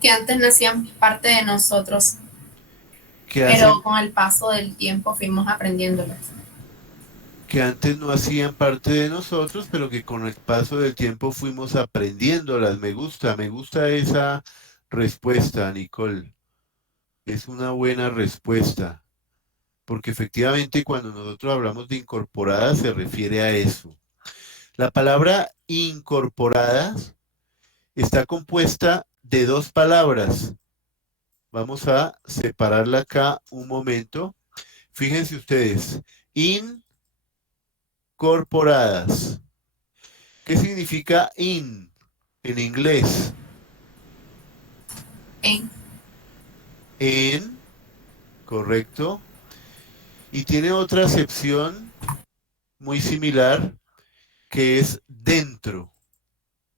que antes no hacían parte de nosotros, que pero hacen, con el paso del tiempo fuimos aprendiéndolas. que antes no hacían parte de nosotros, pero que con el paso del tiempo fuimos aprendiéndolas. Me gusta esa respuesta, Nicole. Es una buena respuesta, porque efectivamente cuando nosotros hablamos de incorporadas se refiere a eso. La palabra incorporadas está compuesta de dos palabras. Vamos a separarla acá un momento. Fíjense ustedes, incorporadas. ¿Qué significa in en inglés? ¿Eh? En, correcto. Y tiene otra acepción muy similar que es dentro,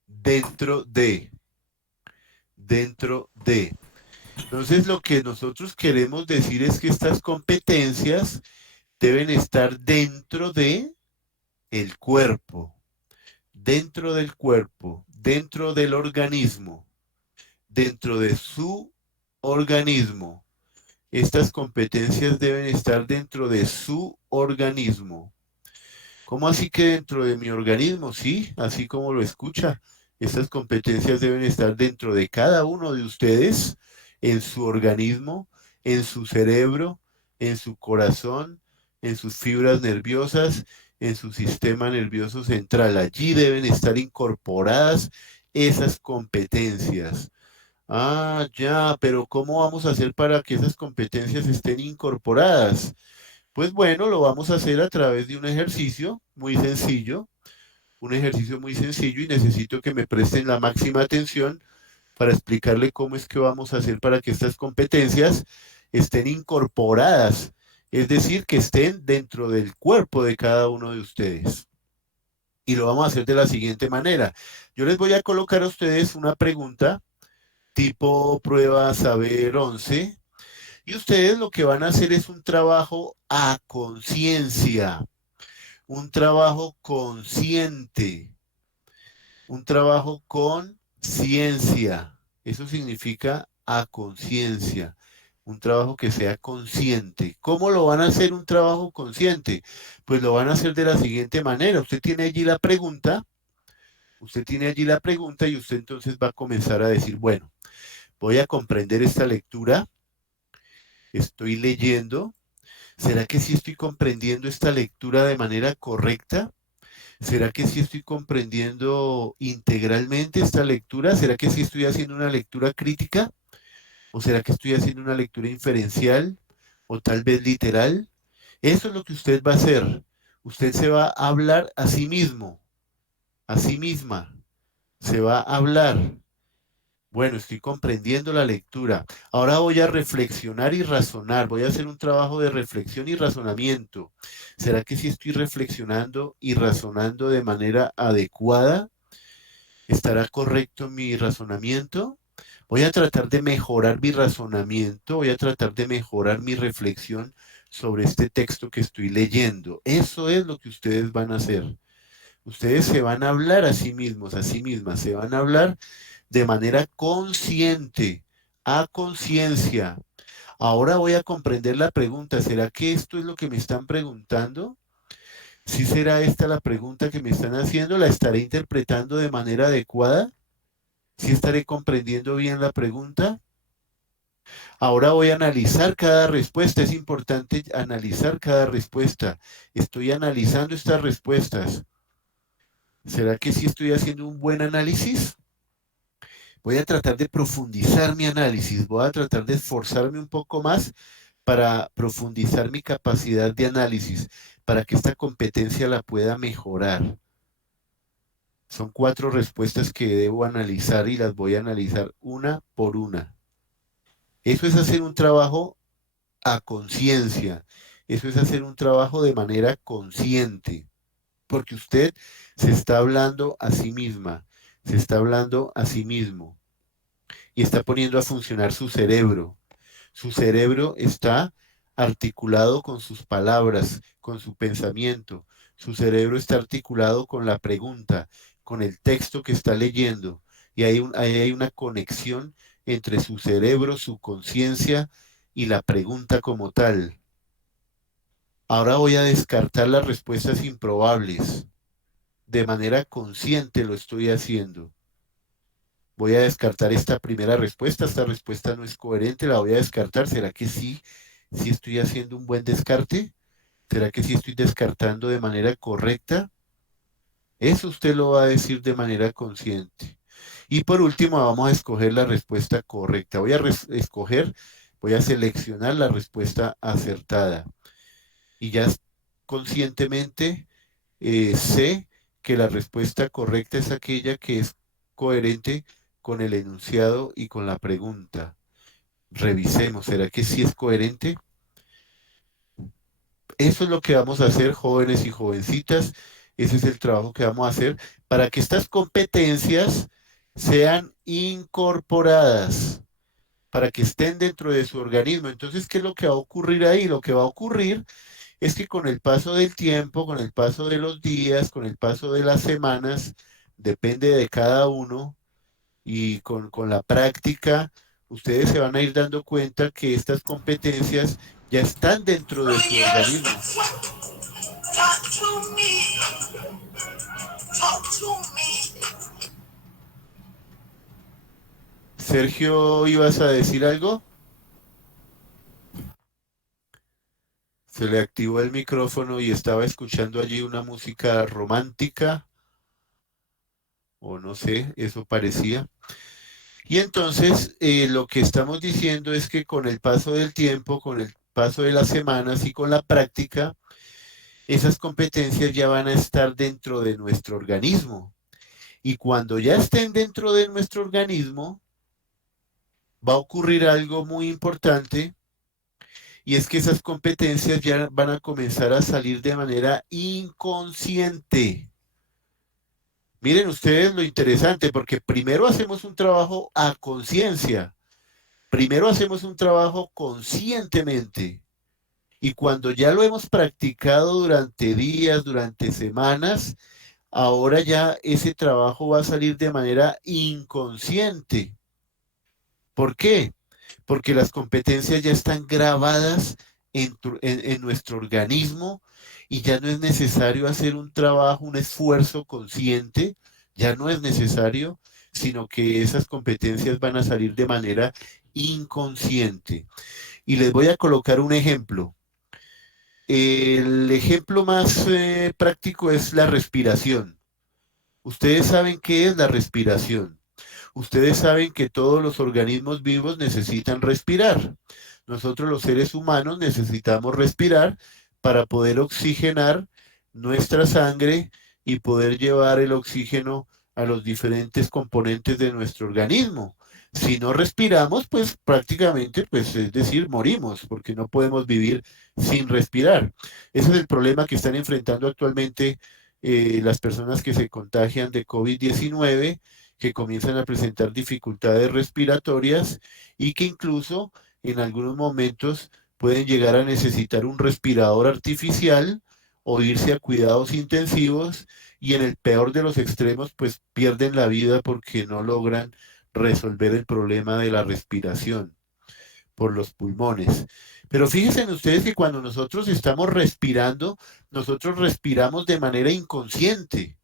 dentro de, dentro de. Entonces lo que nosotros queremos decir es que estas competencias deben estar dentro del cuerpo, dentro del organismo, dentro de su organismo. Estas competencias deben estar dentro de su organismo. ¿Cómo así que dentro de mi organismo? Sí, así como lo escucha. Estas competencias deben estar dentro de cada uno de ustedes, en su organismo, en su cerebro, en su corazón, en sus fibras nerviosas, en su sistema nervioso central. Allí deben estar incorporadas esas competencias. Ah, ya, pero ¿cómo vamos a hacer para que esas competencias estén incorporadas? Pues bueno, lo vamos a hacer a través de un ejercicio muy sencillo y necesito que me presten la máxima atención para explicarle cómo es que vamos a hacer para que estas competencias estén incorporadas, es decir, que estén dentro del cuerpo de cada uno de ustedes. Y lo vamos a hacer de la siguiente manera. Yo les voy a colocar a ustedes una pregunta tipo prueba saber 11 y ustedes lo que van a hacer es un trabajo a conciencia, un trabajo consciente, un trabajo con ciencia. Eso significa a conciencia, un trabajo que sea consciente. ¿Cómo lo van a hacer un trabajo consciente? Pues lo van a hacer de la siguiente manera. Usted tiene allí la pregunta y usted entonces va a comenzar a decir, bueno, voy a comprender esta lectura, estoy leyendo. ¿Será que sí estoy comprendiendo esta lectura de manera correcta? ¿Será que sí estoy comprendiendo integralmente esta lectura? ¿Será que sí estoy haciendo una lectura crítica? ¿O será que estoy haciendo una lectura inferencial? ¿O tal vez literal? Eso es lo que usted va a hacer. Usted se va a hablar a sí mismo, a sí misma. Se va a hablar. Bueno, estoy comprendiendo la lectura. Ahora voy a reflexionar y razonar. Voy a hacer un trabajo de reflexión y razonamiento. ¿Será que sí estoy reflexionando y razonando de manera adecuada? ¿Estará correcto mi razonamiento? Voy a tratar de mejorar mi razonamiento, voy a tratar de mejorar mi reflexión sobre este texto que estoy leyendo. Eso es lo que ustedes van a hacer. Ustedes se van a hablar a sí mismos, a sí mismas, se van a hablar de manera consciente, a conciencia. Ahora voy a comprender la pregunta. ¿Será que esto es lo que me están preguntando? ¿Sí será esta la pregunta que me están haciendo? ¿La estaré interpretando de manera adecuada? ¿Sí estaré comprendiendo bien la pregunta? Ahora voy a analizar cada respuesta. Es importante analizar cada respuesta. Estoy analizando estas respuestas. ¿Será que sí estoy haciendo un buen análisis? Voy a tratar de profundizar mi análisis. Voy a tratar de esforzarme un poco más para profundizar mi capacidad de análisis, para que esta competencia la pueda mejorar. Son cuatro respuestas que debo analizar y las voy a analizar una por una. Eso es hacer un trabajo a conciencia. Eso es hacer un trabajo de manera consciente, porque usted se está hablando a sí misma, se está hablando a sí mismo y está poniendo a funcionar su cerebro. Su cerebro está articulado con sus palabras, con su pensamiento. Su cerebro está articulado con la pregunta, con el texto que está leyendo. Y ahí hay una conexión entre su cerebro, su conciencia y la pregunta como tal. Ahora voy a descartar las respuestas improbables. De manera consciente lo estoy haciendo. Voy a descartar esta respuesta no es coherente, la voy a descartar. ¿Será que sí? ¿Sí estoy haciendo un buen descarte? ¿Será que sí estoy descartando de manera correcta? Eso usted lo va a decir de manera consciente. Y por último, vamos a escoger la respuesta correcta. Voy a seleccionar la respuesta acertada. Y ya conscientemente sé que la respuesta correcta es aquella que es coherente con el enunciado y con la pregunta. Revisemos, ¿será que sí es coherente? Eso es lo que vamos a hacer, jóvenes y jovencitas. Ese es el trabajo que vamos a hacer para que estas competencias sean incorporadas, para que estén dentro de su organismo. Entonces, ¿qué es lo que va a ocurrir ahí? Lo que va a ocurrir es que con el paso del tiempo, con el paso de los días, con el paso de las semanas, depende de cada uno, y con la práctica, ustedes se van a ir dando cuenta que estas competencias ya están dentro de su organismo. Talk to me. Talk to me. Sergio, ¿ibas a decir algo? Se le activó el micrófono y estaba escuchando allí una música romántica, o no sé, eso parecía. Y entonces lo que estamos diciendo es que con el paso del tiempo, con el paso de las semanas y con la práctica, esas competencias ya van a estar dentro de nuestro organismo. Y cuando ya estén dentro de nuestro organismo, va a ocurrir algo muy importante, y es que esas competencias ya van a comenzar a salir de manera inconsciente. Miren ustedes lo interesante, porque primero hacemos un trabajo a conciencia, primero hacemos un trabajo conscientemente, y cuando ya lo hemos practicado durante días, durante semanas, ahora ya ese trabajo va a salir de manera inconsciente. ¿Por qué? Porque las competencias ya están grabadas en nuestro organismo, y ya no es necesario hacer un trabajo, un esfuerzo consciente, ya no es necesario, sino que esas competencias van a salir de manera inconsciente. Y les voy a colocar un ejemplo. El ejemplo más práctico es la respiración. Ustedes saben qué es la respiración. Ustedes saben que todos los organismos vivos necesitan respirar. Nosotros los seres humanos necesitamos respirar para poder oxigenar nuestra sangre y poder llevar el oxígeno a los diferentes componentes de nuestro organismo. Si no respiramos, pues prácticamente, pues es decir, morimos, porque no podemos vivir sin respirar. Ese es el problema que están enfrentando actualmente las personas que se contagian de COVID-19, que comienzan a presentar dificultades respiratorias y que incluso en algunos momentos pueden llegar a necesitar un respirador artificial o irse a cuidados intensivos, y en el peor de los extremos pues pierden la vida porque no logran resolver el problema de la respiración por los pulmones. Pero fíjense ustedes que cuando nosotros estamos respirando, nosotros respiramos de manera inconsciente.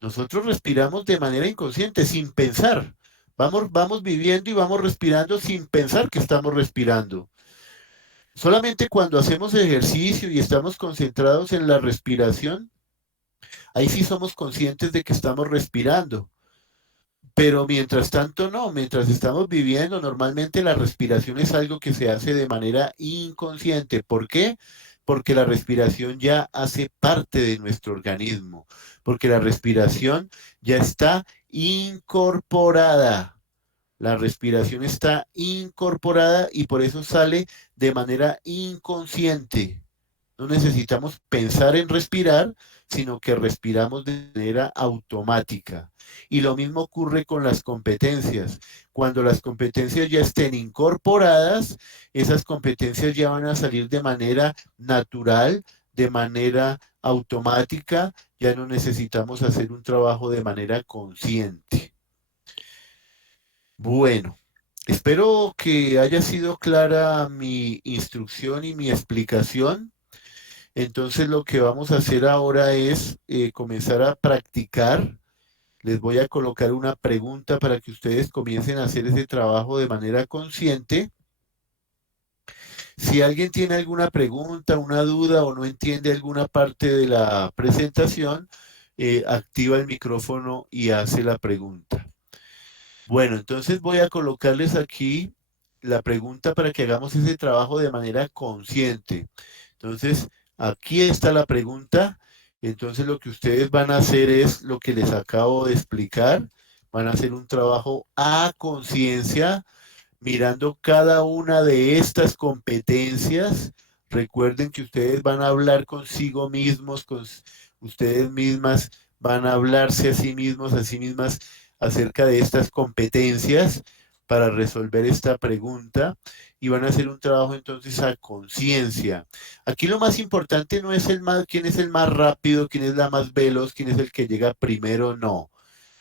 Nosotros respiramos de manera inconsciente, sin pensar. Vamos viviendo y vamos respirando sin pensar que estamos respirando. Solamente cuando hacemos ejercicio y estamos concentrados en la respiración, ahí sí somos conscientes de que estamos respirando. Pero mientras tanto no, mientras estamos viviendo, normalmente la respiración es algo que se hace de manera inconsciente. ¿Por qué? Porque la respiración ya hace parte de nuestro organismo, porque la respiración ya está incorporada. La respiración está incorporada y por eso sale de manera inconsciente. No necesitamos pensar en respirar, sino que respiramos de manera automática. Y lo mismo ocurre con las competencias. Cuando las competencias ya estén incorporadas, esas competencias ya van a salir de manera natural, de manera automática. Ya no necesitamos hacer un trabajo de manera consciente. Bueno, espero que haya sido clara mi instrucción y mi explicación. Entonces lo que vamos a hacer ahora es comenzar a practicar. Les voy a colocar una pregunta para que ustedes comiencen a hacer ese trabajo de manera consciente. Si alguien tiene alguna pregunta, una duda o no entiende alguna parte de la presentación, activa el micrófono y hace la pregunta. Bueno, entonces voy a colocarles aquí la pregunta para que hagamos ese trabajo de manera consciente. Entonces, aquí está la pregunta. Entonces, lo que ustedes van a hacer es lo que les acabo de explicar. Van a hacer un trabajo a conciencia, mirando cada una de estas competencias. Recuerden que ustedes van a hablar consigo mismos, con ustedes mismas, van a hablarse a sí mismos, a sí mismas acerca de estas competencias para resolver esta pregunta y van a hacer un trabajo entonces a conciencia. Aquí lo más importante no es quién es el más rápido, quién es la más veloz, quién es el que llega primero, no.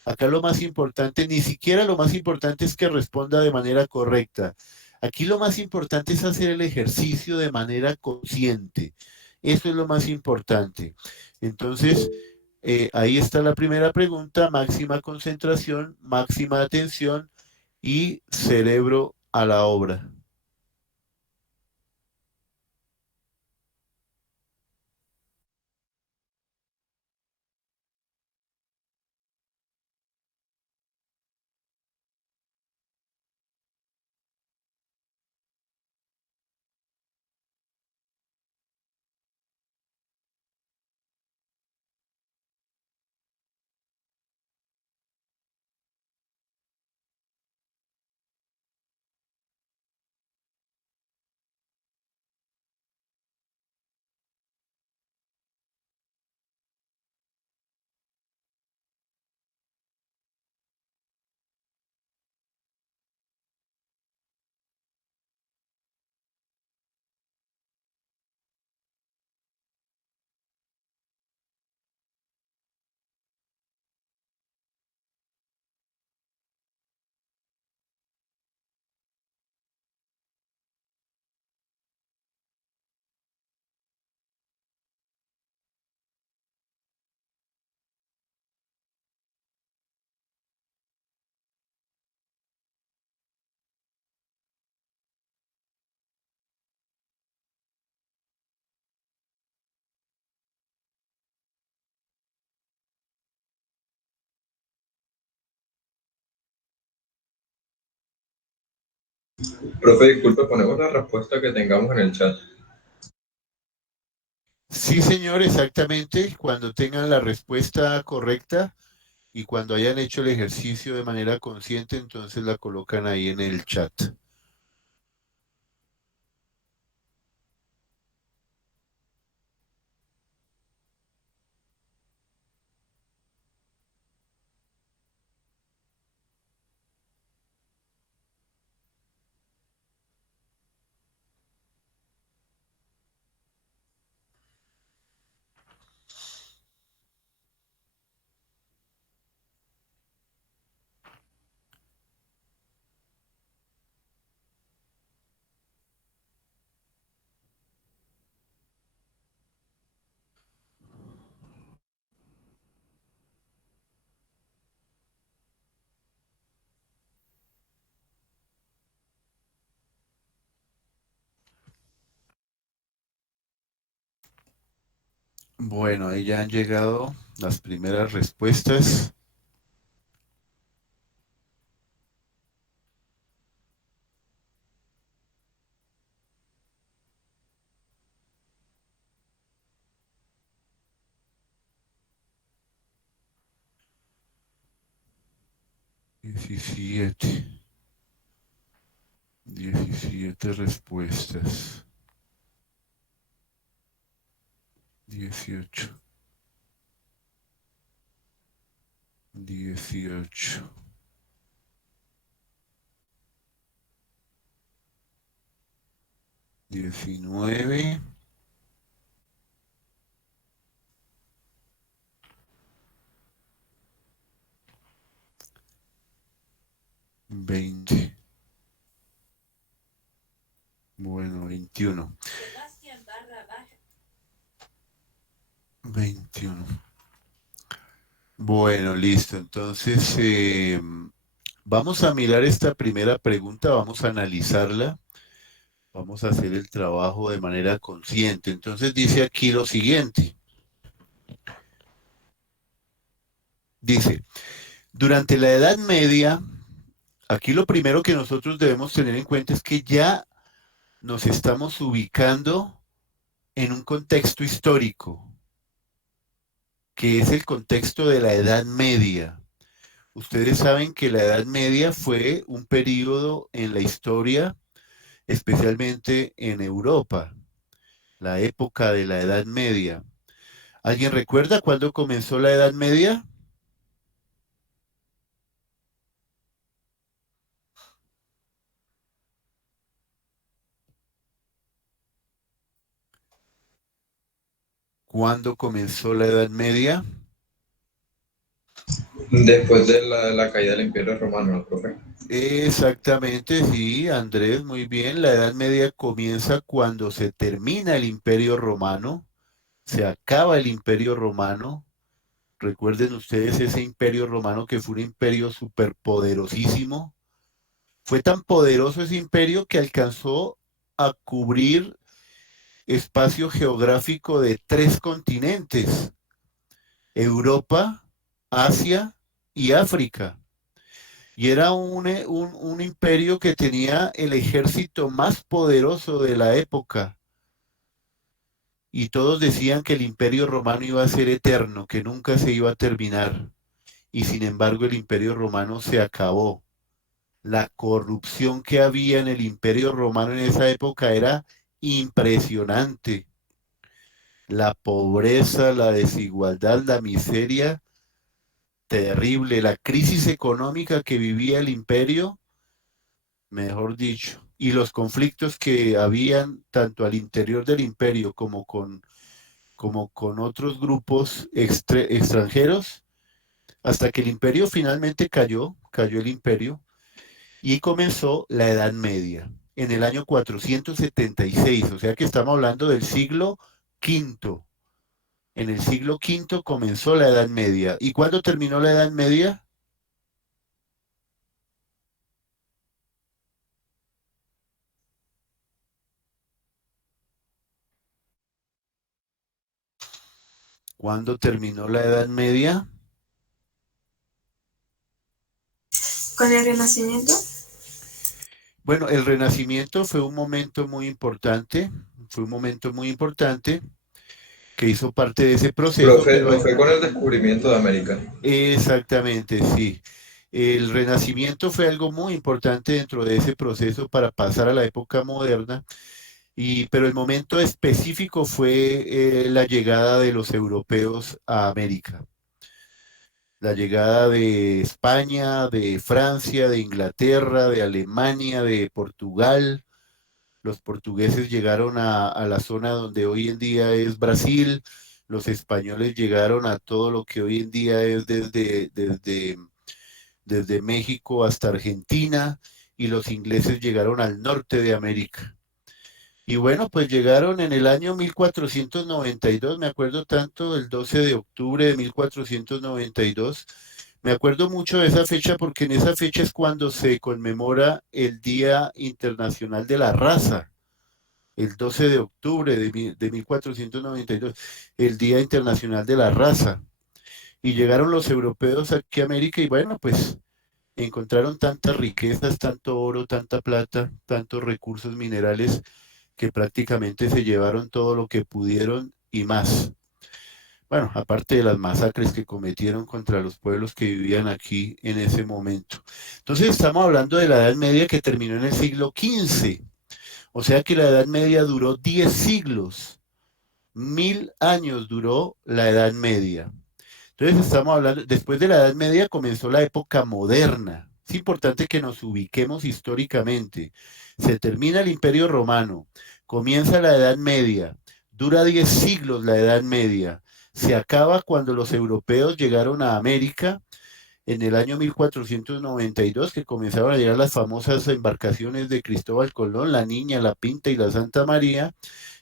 Acá lo más importante, ni siquiera lo más importante es que responda de manera correcta. Aquí lo más importante es hacer el ejercicio de manera consciente. Eso es lo más importante. Entonces, ahí está la primera pregunta, máxima concentración, máxima atención y cerebro a la obra. Profe, disculpe, ponemos la respuesta que tengamos en el chat. Sí, señor, exactamente. Cuando tengan la respuesta correcta y cuando hayan hecho el ejercicio de manera consciente, entonces la colocan ahí en el chat. Bueno, ahí ya han llegado las primeras respuestas. Diecisiete. 17 respuestas. 18. 18. 19. 20. 20. Bueno, 21. 21. Bueno, listo. Entonces, vamos a mirar esta primera pregunta, vamos a analizarla, vamos a hacer el trabajo de manera consciente. Entonces dice aquí lo siguiente. Dice, durante la Edad Media, aquí lo primero que nosotros debemos tener en cuenta es que ya nos estamos ubicando en un contexto histórico, que es el contexto de la Edad Media. Ustedes saben que la Edad Media fue un periodo en la historia, especialmente en Europa, la época de la Edad Media. ¿Alguien recuerda cuándo comenzó la Edad Media? ¿Cuándo comenzó la Edad Media? Después de la caída del Imperio Romano, ¿no, profe? Exactamente, sí, Andrés, muy bien. La Edad Media comienza cuando se termina el Imperio Romano, se acaba el Imperio Romano. Recuerden ustedes ese Imperio Romano que fue un imperio superpoderosísimo. Fue tan poderoso ese imperio que alcanzó a cubrir espacio geográfico de 3 continentes: Europa, Asia y África. Y era un imperio que tenía el ejército más poderoso de la época. Y todos decían que el imperio romano iba a ser eterno, que nunca se iba a terminar. Y sin embargo el imperio romano se acabó. La corrupción que había en el imperio romano en esa época era impresionante. La pobreza, la desigualdad, la miseria, terrible. La crisis económica que vivía el imperio, mejor dicho, y los conflictos que habían tanto al interior del imperio como con otros grupos extranjeros, hasta que el imperio finalmente cayó el imperio y comenzó la Edad Media en el año 476, o sea que estamos hablando del siglo quinto. En el siglo quinto comenzó la Edad Media. ¿Y cuándo terminó la Edad Media? ¿Cuándo terminó la Edad Media? ¿Con el Renacimiento? Bueno, el Renacimiento fue un momento muy importante, que hizo parte de ese proceso, Profe, pero no fue con el descubrimiento de América. exactamente, sí. El Renacimiento fue algo muy importante dentro de ese proceso para pasar a la época moderna, pero el momento específico fue la llegada de los europeos a América. La llegada de España, de Francia, de Inglaterra, de Alemania, de Portugal. Los portugueses llegaron a la zona donde hoy en día es Brasil. Los españoles llegaron a todo lo que hoy en día es desde México hasta Argentina, y los ingleses llegaron al norte de América. Y bueno, pues llegaron en el año 1492, me acuerdo tanto, el 12 de octubre de 1492. Me acuerdo mucho de esa fecha porque en esa fecha es cuando se conmemora el Día Internacional de la Raza, el 12 de octubre de 1492, el Día Internacional de la Raza. Y llegaron los europeos aquí a América y bueno, pues encontraron tantas riquezas, tanto oro, tanta plata, tantos recursos minerales, que prácticamente se llevaron todo lo que pudieron y más. Bueno, aparte de las masacres que cometieron contra los pueblos que vivían aquí en ese momento. Entonces estamos hablando de la Edad Media que terminó en el siglo XV. O sea que la Edad Media duró 10 siglos. 1000 años duró la Edad Media. Entonces estamos hablando, después de la Edad Media comenzó la época moderna. Es importante que nos ubiquemos históricamente. Se termina el Imperio Romano, comienza la Edad Media, dura 10 siglos la Edad Media, se acaba cuando los europeos llegaron a América en el año 1492, que comenzaron a llegar las famosas embarcaciones de Cristóbal Colón, la Niña, la Pinta y la Santa María.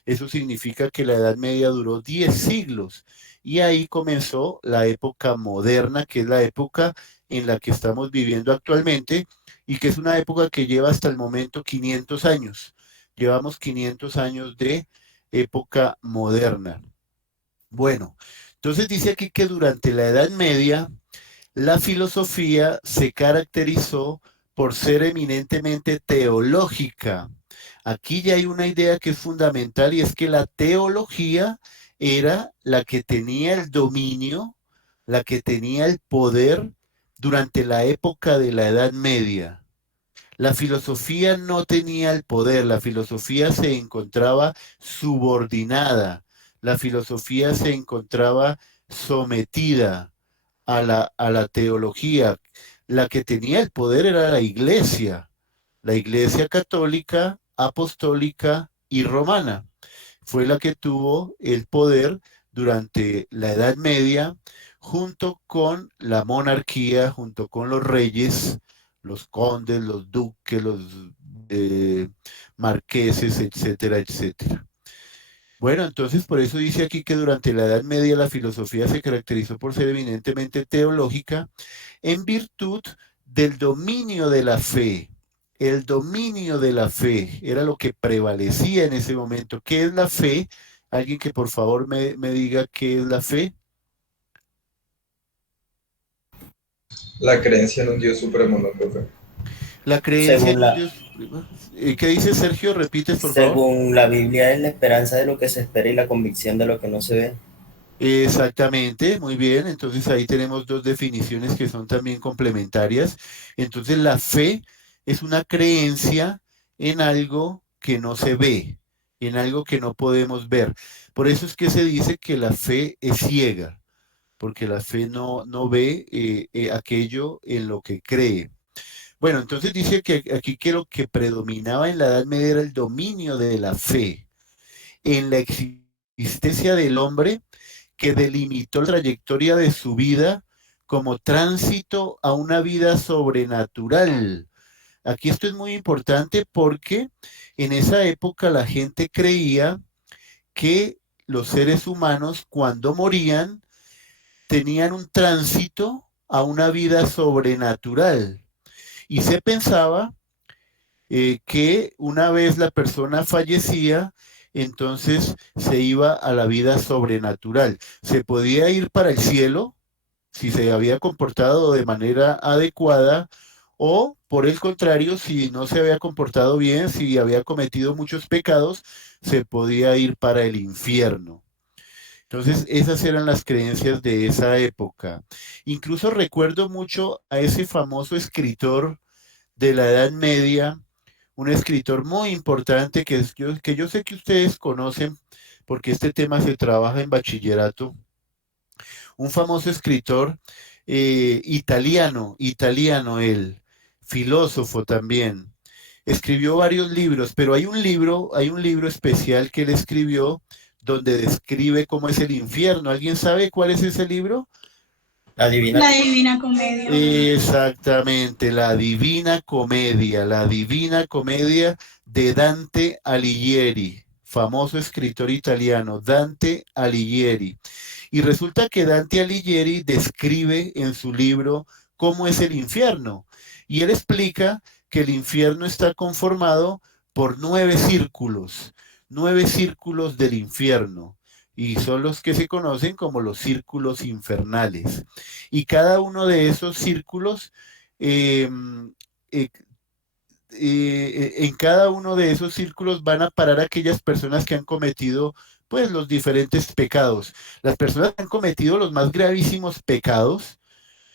Eso significa que la Edad Media duró 10 siglos y ahí comenzó la época moderna, que es la época en la que estamos viviendo actualmente y que es una época que lleva hasta el momento 500 años. Llevamos 500 años de época moderna. Bueno, entonces dice aquí que durante la Edad Media la filosofía se caracterizó por ser eminentemente teológica. Aquí ya hay una idea que es fundamental y es que la teología era la que tenía el dominio, la que tenía el poder durante la época de la Edad Media. La filosofía no tenía el poder, la filosofía se encontraba subordinada, la filosofía se encontraba sometida a la teología. La que tenía el poder era la iglesia católica, apostólica y romana. Fue la que tuvo el poder durante la Edad Media, junto con la monarquía, junto con los reyes, los condes, los duques, los eh, marqueses, etcétera, etcétera. Bueno, entonces por eso dice aquí que durante la Edad Media la filosofía se caracterizó por ser eminentemente teológica en virtud del dominio de la fe. El dominio de la fe era lo que prevalecía en ese momento. ¿Qué es la fe? Alguien que por favor me diga qué es la fe. La creencia en un Dios supremo, ¿no, profe? La creencia Según en un la, Dios. ¿Qué dice Sergio? Repites, por favor. según la Biblia es la esperanza de lo que se espera y la convicción de lo que no se ve. Exactamente, muy bien. Entonces ahí tenemos dos definiciones que son también complementarias. Entonces la fe es una creencia en algo que no se ve, en algo que no podemos ver. Por eso es que se dice que la fe es ciega, porque la fe no ve aquello en lo que cree. Bueno, entonces dice que aquí que lo que predominaba en la Edad Media era el dominio de la fe en la existencia del hombre que delimitó la trayectoria de su vida como tránsito a una vida sobrenatural. Aquí esto es muy importante porque en esa época la gente creía que los seres humanos cuando morían tenían un tránsito a una vida sobrenatural. Y se pensaba que una vez la persona fallecía, entonces se iba a la vida sobrenatural. Se podía ir para el cielo si se había comportado de manera adecuada o por el contrario, si no se había comportado bien, si había cometido muchos pecados, se podía ir para el infierno. Entonces, esas eran las creencias de esa época. Incluso recuerdo mucho a ese famoso escritor de la Edad Media, un escritor muy importante que yo sé que ustedes conocen porque este tema se trabaja en bachillerato, un famoso escritor italiano él, filósofo también. Escribió varios libros, pero hay un libro especial que él escribió donde describe cómo es el infierno. ¿Alguien sabe cuál es ese libro? La divina. La Divina Comedia. Exactamente, la Divina Comedia de Dante Alighieri, famoso escritor italiano, Dante Alighieri. Y resulta que Dante Alighieri describe en su libro cómo es el infierno. Y él explica que el infierno está conformado por 9 círculos del infierno. Y son los que se conocen como los círculos infernales. Y cada uno de esos círculos, eh, eh, en cada uno de esos círculos van a parar aquellas personas que han cometido pues los diferentes pecados. Las personas que han cometido los más gravísimos pecados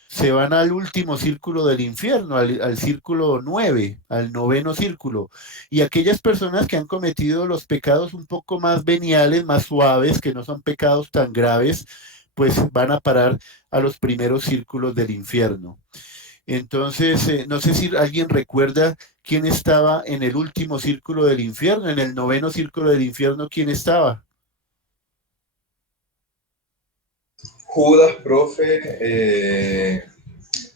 se van al último círculo del infierno, al círculo 9, al noveno círculo. Y aquellas personas que han cometido los pecados un poco más veniales, más suaves, que no son pecados tan graves, pues van a parar a los primeros círculos del infierno. Entonces, no sé si alguien recuerda quién estaba en el último círculo del infierno, en el noveno círculo del infierno, ¿quién estaba? Judas, profe,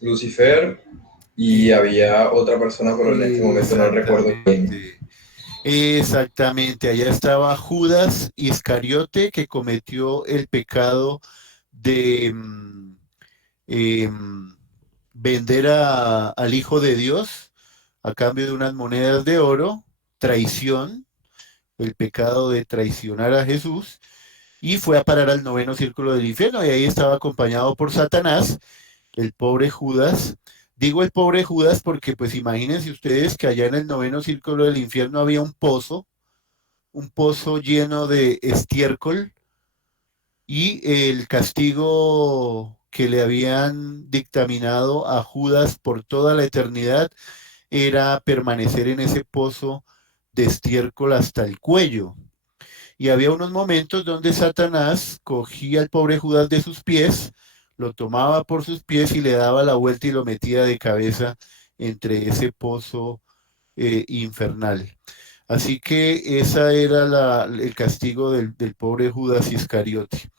Lucifer y había otra persona, pero en este momento no recuerdo quién. Exactamente, allá estaba Judas Iscariote que cometió el pecado de vender al Hijo de Dios a cambio de unas monedas de oro, traición, el pecado de traicionar a Jesús, y fue a parar al noveno círculo del infierno, y ahí estaba acompañado por Satanás, el pobre Judas. Digo el pobre Judas porque pues imagínense ustedes que allá en el noveno círculo del infierno había un pozo lleno de estiércol, y el castigo que le habían dictaminado a Judas por toda la eternidad era permanecer en ese pozo de estiércol hasta el cuello. Y había unos momentos donde Satanás cogía al pobre Judas de sus pies, lo tomaba por sus pies y le daba la vuelta y lo metía de cabeza entre ese pozo infernal. Así que esa era el castigo del pobre Judas Iscariote.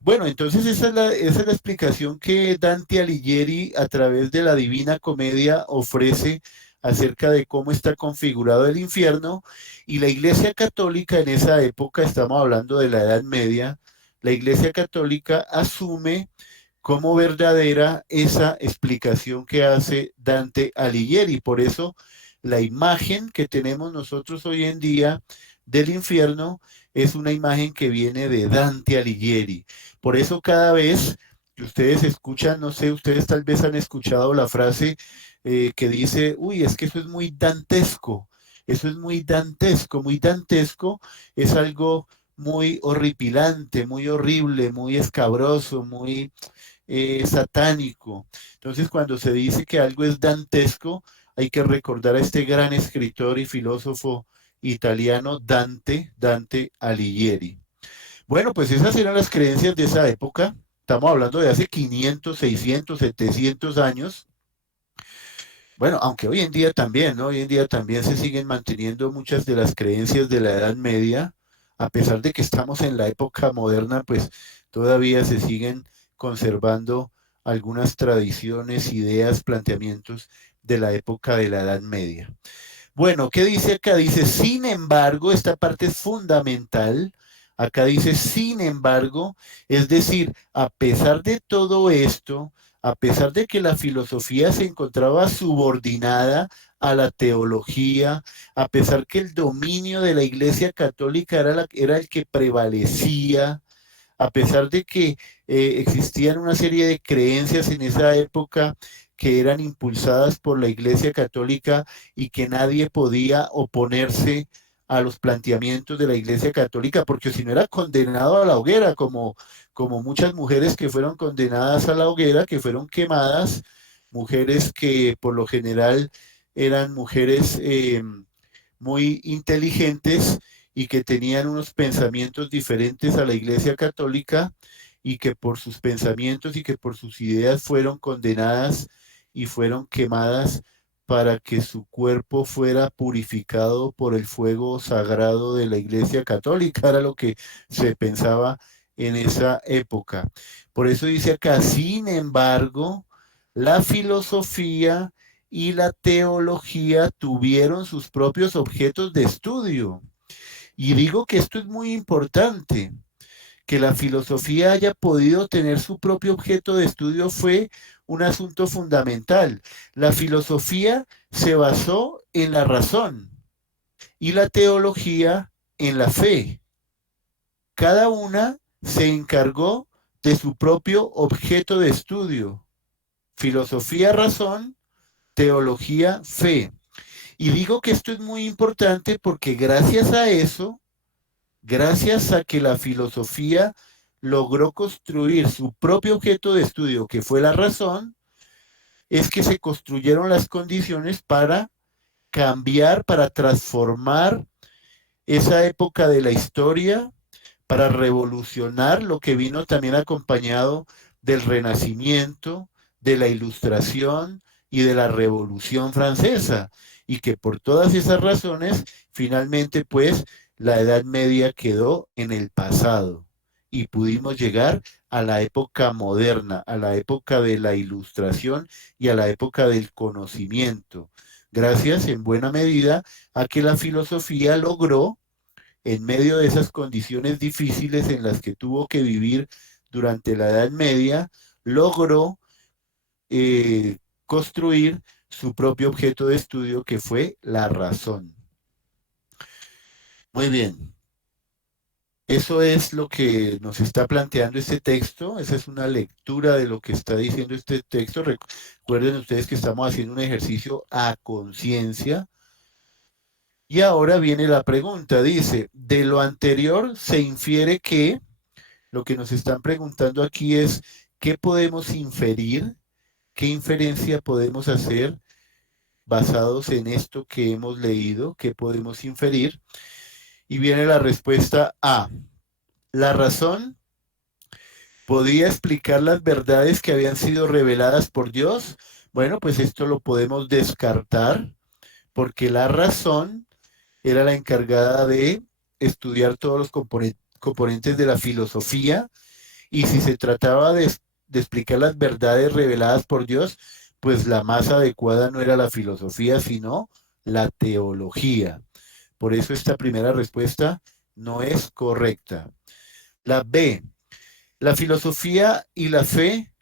Bueno, entonces esa es la explicación que Dante Alighieri a través de la Divina Comedia ofrece acerca de cómo está configurado el infierno, y la Iglesia Católica en esa época, estamos hablando de la Edad Media, la Iglesia Católica asume como verdadera esa explicación que hace Dante Alighieri. Por eso la imagen que tenemos nosotros hoy en día del infierno es una imagen que viene de Dante Alighieri. Por eso cada vez que ustedes escuchan, no sé, ustedes tal vez han escuchado la frase que dice, uy, es que eso es muy dantesco, eso es muy dantesco, es algo muy horripilante, muy horrible, muy escabroso, muy satánico. Entonces, cuando se dice que algo es dantesco, hay que recordar a este gran escritor y filósofo italiano Dante Alighieri. Bueno, pues esas eran las creencias de esa época. Estamos hablando de hace 500, 600, 700 años. Bueno, aunque hoy en día también, ¿no? Hoy en día también se siguen manteniendo muchas de las creencias de la Edad Media, a pesar de que estamos en la época moderna, pues todavía se siguen conservando algunas tradiciones, ideas, planteamientos de la época de la Edad Media. Bueno, ¿qué dice acá? Dice, sin embargo, esta parte es fundamental. Acá dice, sin embargo, es decir, a pesar de todo esto, a pesar de que la filosofía se encontraba subordinada a la teología, a pesar que el dominio de la Iglesia Católica era el que prevalecía, a pesar de que existían una serie de creencias en esa época que eran impulsadas por la Iglesia Católica y que nadie podía oponerse a los planteamientos de la Iglesia Católica, porque si no era condenado a la hoguera, como muchas mujeres que fueron condenadas a la hoguera, que fueron quemadas, mujeres que por lo general eran mujeres muy inteligentes y que tenían unos pensamientos diferentes a la Iglesia Católica, y que por sus pensamientos y que por sus ideas fueron condenadas y fueron quemadas para que su cuerpo fuera purificado por el fuego sagrado de la Iglesia Católica. Era lo que se pensaba en esa época. Por eso dice acá, sin embargo, la filosofía y la teología tuvieron sus propios objetos de estudio. Y digo que esto es muy importante. Que la filosofía haya podido tener su propio objeto de estudio fue un asunto fundamental. La filosofía se basó en la razón y la teología en la fe. Cada una se encargó de su propio objeto de estudio. Filosofía, razón; teología, fe. Y digo que esto es muy importante porque gracias a eso, gracias a que la filosofía logró construir su propio objeto de estudio, que fue la razón, es que se construyeron las condiciones para cambiar, para transformar esa época de la historia, para revolucionar lo que vino también acompañado del Renacimiento, de la Ilustración y de la Revolución Francesa, y que por todas esas razones, finalmente, pues, la Edad Media quedó en el pasado y pudimos llegar a la época moderna, a la época de la ilustración y a la época del conocimiento, gracias en buena medida a que la filosofía logró, en medio de esas condiciones difíciles en las que tuvo que vivir durante la Edad Media, logró construir su propio objeto de estudio, que fue la razón. Muy bien. Eso es lo que nos está planteando este texto. Esa es una lectura de lo que está diciendo este texto. Recuerden ustedes que estamos haciendo un ejercicio a conciencia. Y ahora viene la pregunta. Dice, de lo anterior se infiere que, lo que nos están preguntando aquí es, ¿qué podemos inferir? ¿Qué inferencia podemos hacer basados en esto que hemos leído? ¿Qué podemos inferir? Y viene la respuesta A. La razón podría explicar las verdades que habían sido reveladas por Dios. Bueno, pues esto lo podemos descartar porque la razón era la encargada de estudiar todos los componentes de la filosofía, y si se trataba de explicar las verdades reveladas por Dios, pues la más adecuada no era la filosofía, sino la teología. Por eso esta primera respuesta no es correcta. La B, la filosofía y la fe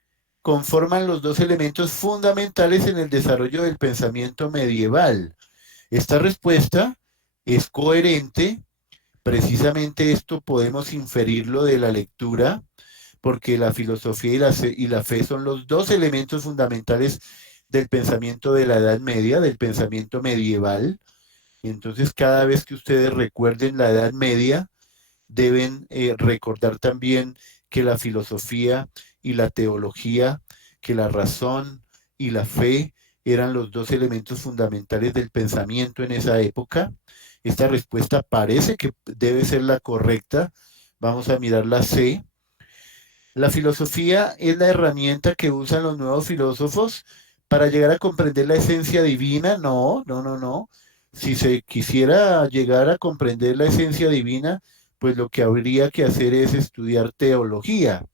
conforman los dos elementos fundamentales en el desarrollo del pensamiento medieval. Esta respuesta es coherente. Precisamente esto podemos inferirlo de la lectura, porque la filosofía y la fe son los dos elementos fundamentales del pensamiento de la Edad Media, del pensamiento medieval. Y entonces cada vez que ustedes recuerden la Edad Media, deben recordar también que la filosofía y la teología, que la razón y la fe eran los dos elementos fundamentales del pensamiento en esa época. Esta respuesta parece que debe ser la correcta. Vamos a mirar la C. La filosofía es la herramienta que usan los nuevos filósofos para llegar a comprender la esencia divina. No, no, no, no. Si se quisiera llegar a comprender la esencia divina, pues lo que habría que hacer es estudiar teología,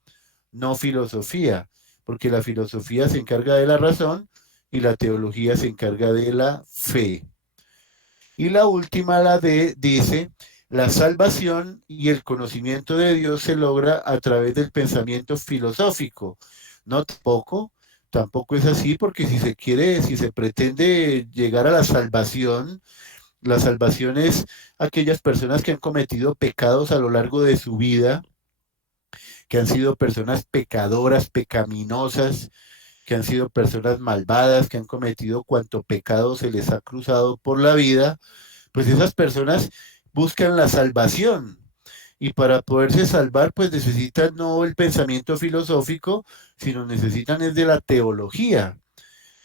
no filosofía, porque la filosofía se encarga de la razón y la teología se encarga de la fe. Y la última, la D, dice, la salvación y el conocimiento de Dios se logra a través del pensamiento filosófico. No, tampoco es así, porque si se quiere, si se pretende llegar a la salvación es aquellas personas que han cometido pecados a lo largo de su vida, que han sido personas pecadoras, pecaminosas, que han sido personas malvadas, que han cometido cuanto pecado se les ha cruzado por la vida. Pues esas personas buscan la salvación, y para poderse salvar pues necesitan no el pensamiento filosófico, sino necesitan es de la teología.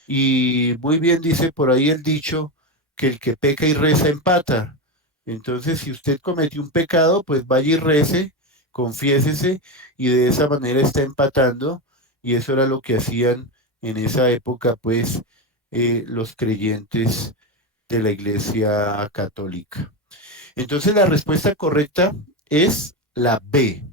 Y muy bien dice por ahí el dicho que el que peca y reza empata. Entonces, si usted cometió un pecado, pues vaya y rece, confiésese, y de esa manera está empatando. Y eso era lo que hacían en esa época, pues, los creyentes de la Iglesia Católica. Entonces, la respuesta correcta es la B.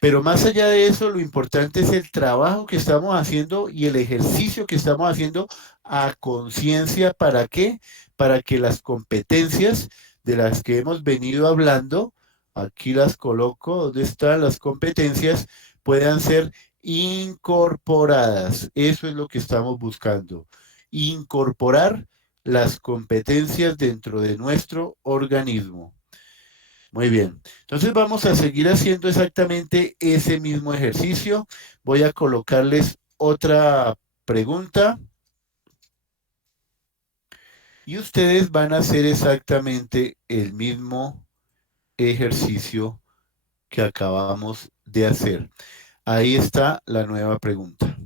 Pero más allá de eso, lo importante es el trabajo que estamos haciendo y el ejercicio que estamos haciendo a conciencia. ¿Para qué? Para que las competencias de las que hemos venido hablando, aquí las coloco, ¿dónde están las competencias? Puedan ser incorporadas. Eso es lo que estamos buscando. Incorporar las competencias dentro de nuestro organismo. Muy bien. Entonces vamos a seguir haciendo exactamente ese mismo ejercicio. Voy a colocarles otra pregunta y ustedes van a hacer exactamente el mismo ejercicio que acabamos de hacer. Ahí está la nueva pregunta.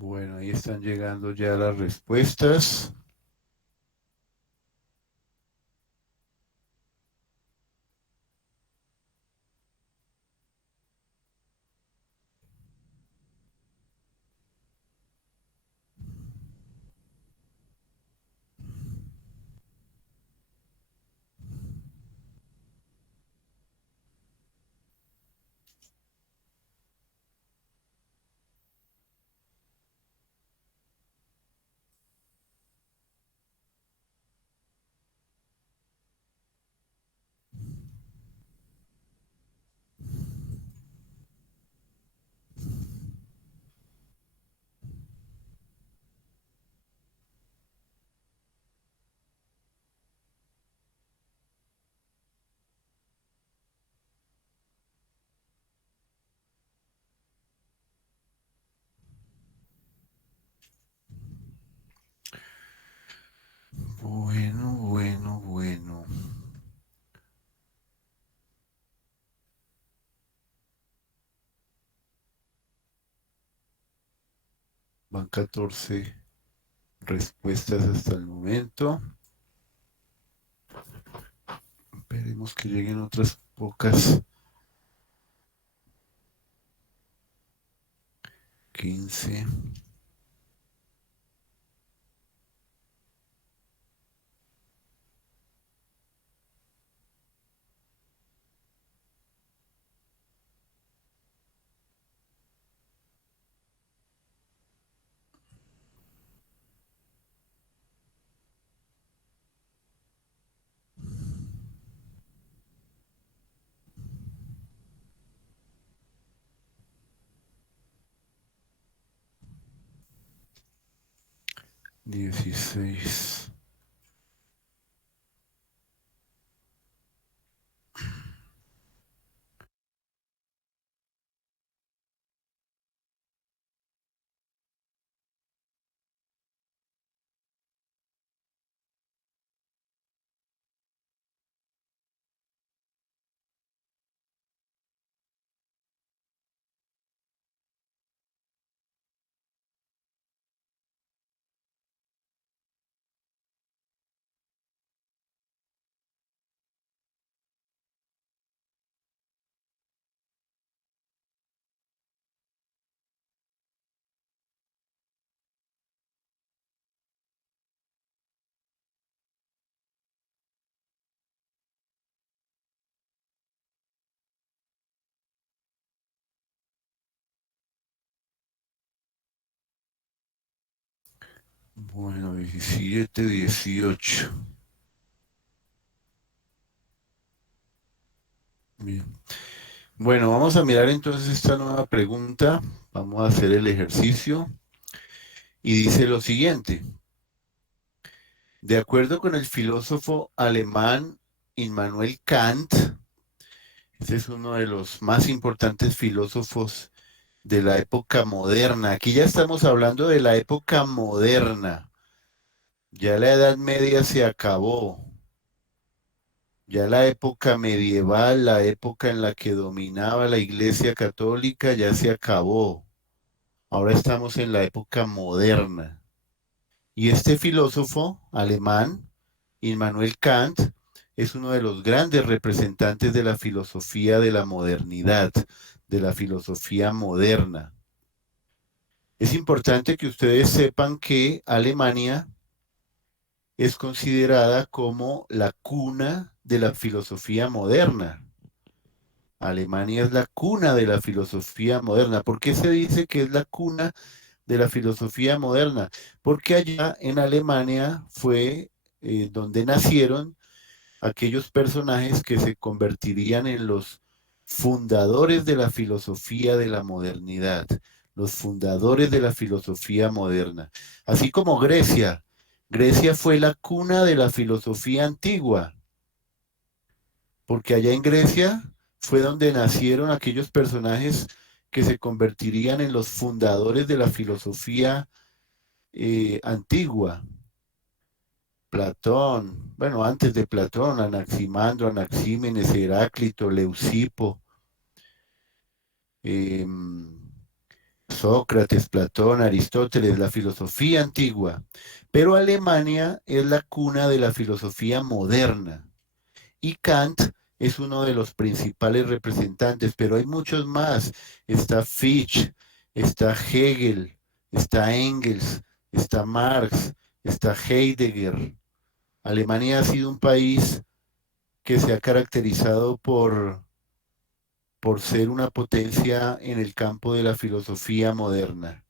Bueno, ahí están llegando ya las respuestas. Bueno, bueno, bueno. Van 14 respuestas hasta el momento. Esperemos que lleguen otras pocas. 15. Dieciséis. Bueno, 17, 18. Bien. Bueno, vamos a mirar entonces esta nueva pregunta. Vamos a hacer el ejercicio. Y dice lo siguiente. De acuerdo con el filósofo alemán Immanuel Kant, este es uno de los más importantes filósofos de la época moderna. Aquí ya estamos hablando de la época moderna. Ya la Edad Media se acabó. Ya la época medieval, la época en la que dominaba la Iglesia Católica, ya se acabó. Ahora estamos en la época moderna. Y este filósofo alemán, Immanuel Kant, es uno de los grandes representantes de la filosofía de la modernidad, de la filosofía moderna. Es importante que ustedes sepan que Alemania es considerada como la cuna de la filosofía moderna. Alemania es la cuna de la filosofía moderna. ¿Por qué se dice que es la cuna de la filosofía moderna? Porque allá en Alemania fue donde nacieron aquellos personajes que se convertirían en los fundadores de la filosofía de la modernidad, los fundadores de la filosofía moderna. Así como Grecia. Grecia fue la cuna de la filosofía antigua, porque allá en Grecia fue donde nacieron aquellos personajes que se convertirían en los fundadores de la filosofía antigua. Platón, bueno, antes de Platón, Anaximandro, Anaxímenes, Heráclito, Leucipo, Sócrates, Platón, Aristóteles, la filosofía antigua. Pero Alemania es la cuna de la filosofía moderna. Y Kant es uno de los principales representantes, pero hay muchos más. Está Fichte, está Hegel, está Engels, está Marx, está Heidegger. Alemania ha sido un país que se ha caracterizado por ser una potencia en el campo de la filosofía moderna.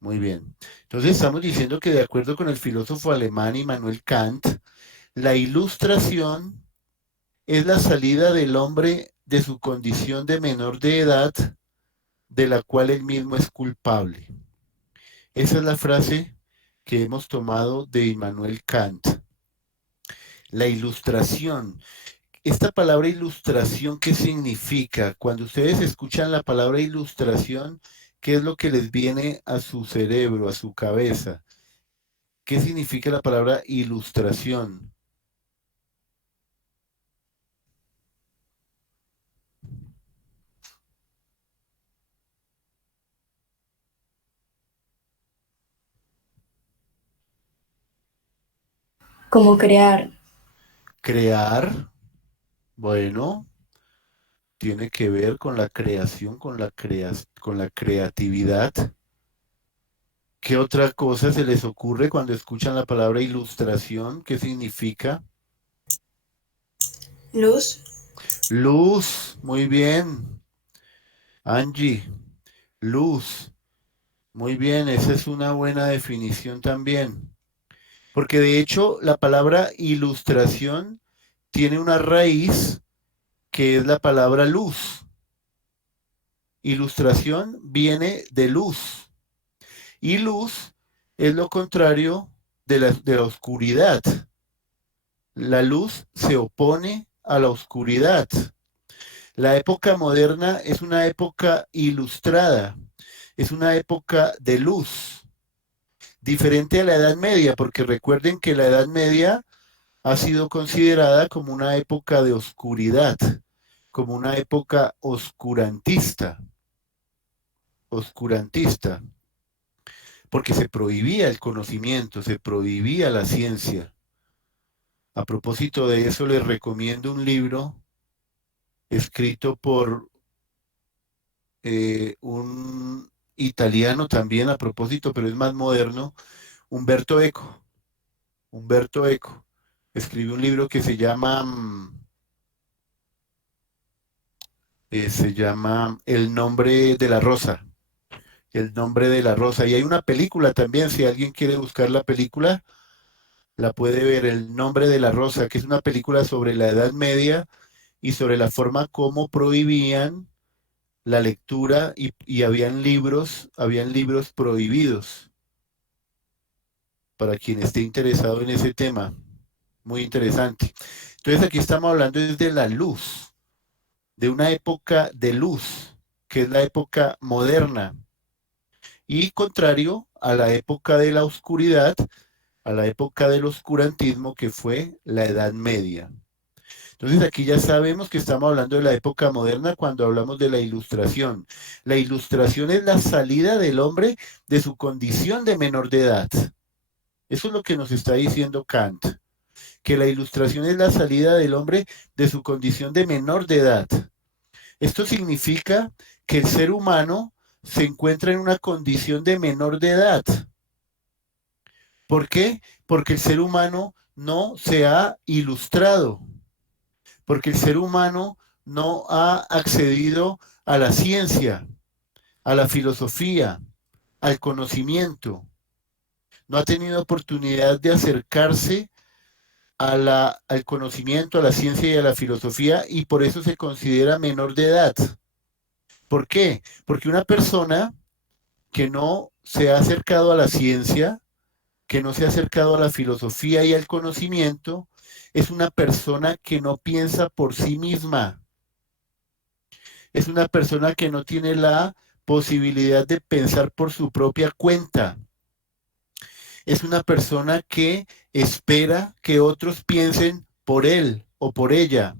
Muy bien. Entonces estamos diciendo que de acuerdo con el filósofo alemán Immanuel Kant, la ilustración es la salida del hombre de su condición de menor de edad, de la cual él mismo es culpable. Esa es la frase que hemos tomado de Immanuel Kant. La ilustración. Esta palabra ilustración, ¿qué significa? Cuando ustedes escuchan la palabra ilustración, ¿qué es lo que les viene a su cerebro, a su cabeza? ¿Qué significa la palabra ilustración? Como crear. Crear, bueno, tiene que ver con la creación, con la creatividad. ¿Qué otra cosa se les ocurre cuando escuchan la palabra ilustración? ¿Qué significa? Luz. Luz, muy bien. Angie, luz. Muy bien, esa es una buena definición también. Porque de hecho la palabra ilustración tiene una raíz que es la palabra luz. Ilustración viene de luz. Y luz es lo contrario de la oscuridad. La luz se opone a la oscuridad. La época moderna es una época ilustrada, es una época de luz, diferente a la Edad Media, porque recuerden que la Edad Media ha sido considerada como una época de oscuridad, como una época oscurantista, oscurantista, porque se prohibía el conocimiento, se prohibía la ciencia. A propósito de eso, les recomiendo un libro escrito por un italiano también, a propósito, pero es más moderno, Umberto Eco. Umberto Eco escribió un libro que se llama El nombre de la rosa. El nombre de la rosa. Y hay una película también, si alguien quiere buscar la película, la puede ver, El nombre de la rosa, que es una película sobre la Edad Media y sobre la forma como prohibían la lectura y habían libros prohibidos para quien esté interesado en ese tema. Muy interesante. Entonces aquí estamos hablando desde la luz, de una época de luz, que es la época moderna, y contrario a la época de la oscuridad, a la época del oscurantismo, que fue la Edad Media. Entonces aquí ya sabemos que estamos hablando de la época moderna cuando hablamos de la ilustración. La ilustración es la salida del hombre de su condición de menor de edad. Eso es lo que nos está diciendo Kant, que la ilustración es la salida del hombre de su condición de menor de edad. Esto significa que el ser humano se encuentra en una condición de menor de edad. ¿Por qué? Porque el ser humano no se ha ilustrado, porque el ser humano no ha accedido a la ciencia, a la filosofía, al conocimiento. No ha tenido oportunidad de acercarse al conocimiento, a la ciencia y a la filosofía, y por eso se considera menor de edad. ¿Por qué? Porque una persona que no se ha acercado a la ciencia, que no se ha acercado a la filosofía y al conocimiento, es una persona que no piensa por sí misma. Es una persona que no tiene la posibilidad de pensar por su propia cuenta. Es una persona que espera que otros piensen por él o por ella.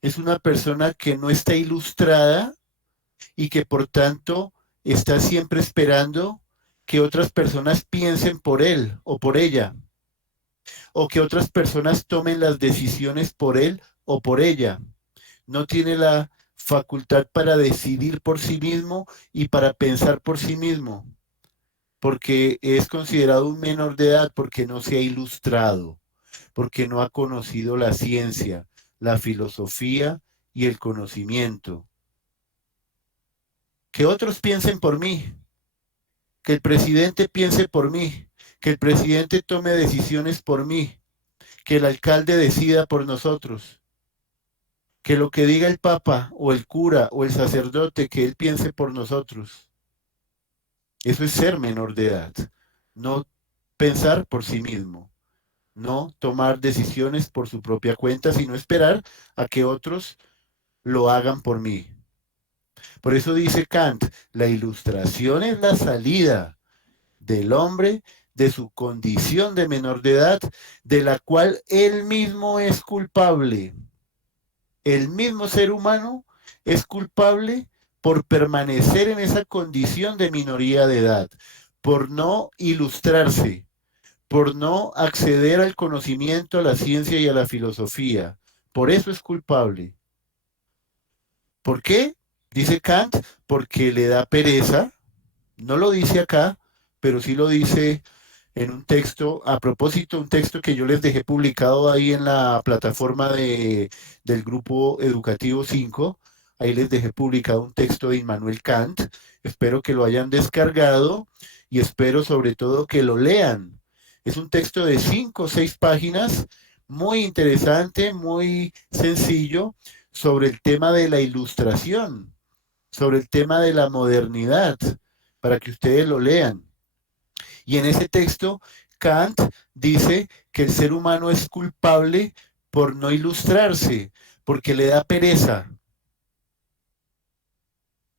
Es una persona que no está ilustrada y que por tanto está siempre esperando que otras personas piensen por él o por ella, o que otras personas tomen las decisiones por él o por ella. No tiene la facultad para decidir por sí mismo y para pensar por sí mismo, porque es considerado un menor de edad, porque no se ha ilustrado, porque no ha conocido la ciencia, la filosofía y el conocimiento. Que otros piensen por mí, que el presidente piense por mí, que el presidente tome decisiones por mí, que el alcalde decida por nosotros, que lo que diga el papa o el cura o el sacerdote, que él piense por nosotros. Eso es ser menor de edad, no pensar por sí mismo, no tomar decisiones por su propia cuenta, sino esperar a que otros lo hagan por mí. Por eso dice Kant, la ilustración es la salida del hombre de su condición de menor de edad, de la cual él mismo es culpable. El mismo ser humano es culpable por permanecer en esa condición de minoría de edad, por no ilustrarse, por no acceder al conocimiento, a la ciencia y a la filosofía. Por eso es culpable. ¿Por qué? Dice Kant, porque le da pereza. No lo dice acá, pero sí lo dice en un texto, a propósito, un texto que yo les dejé publicado ahí en la plataforma del grupo educativo 5. Ahí les dejé publicado un texto de Immanuel Kant. Espero que lo hayan descargado y espero sobre todo que lo lean. Es un texto de 5 o 6 páginas, muy interesante, muy sencillo, sobre el tema de la ilustración, sobre el tema de la modernidad, para que ustedes lo lean. Y en ese texto, Kant dice que el ser humano es culpable por no ilustrarse, porque le da pereza,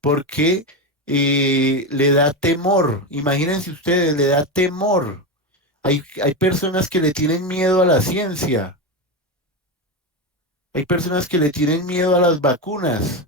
porque le da temor. Imagínense ustedes, le da temor. Hay personas que le tienen miedo a la ciencia. Hay personas que le tienen miedo a las vacunas.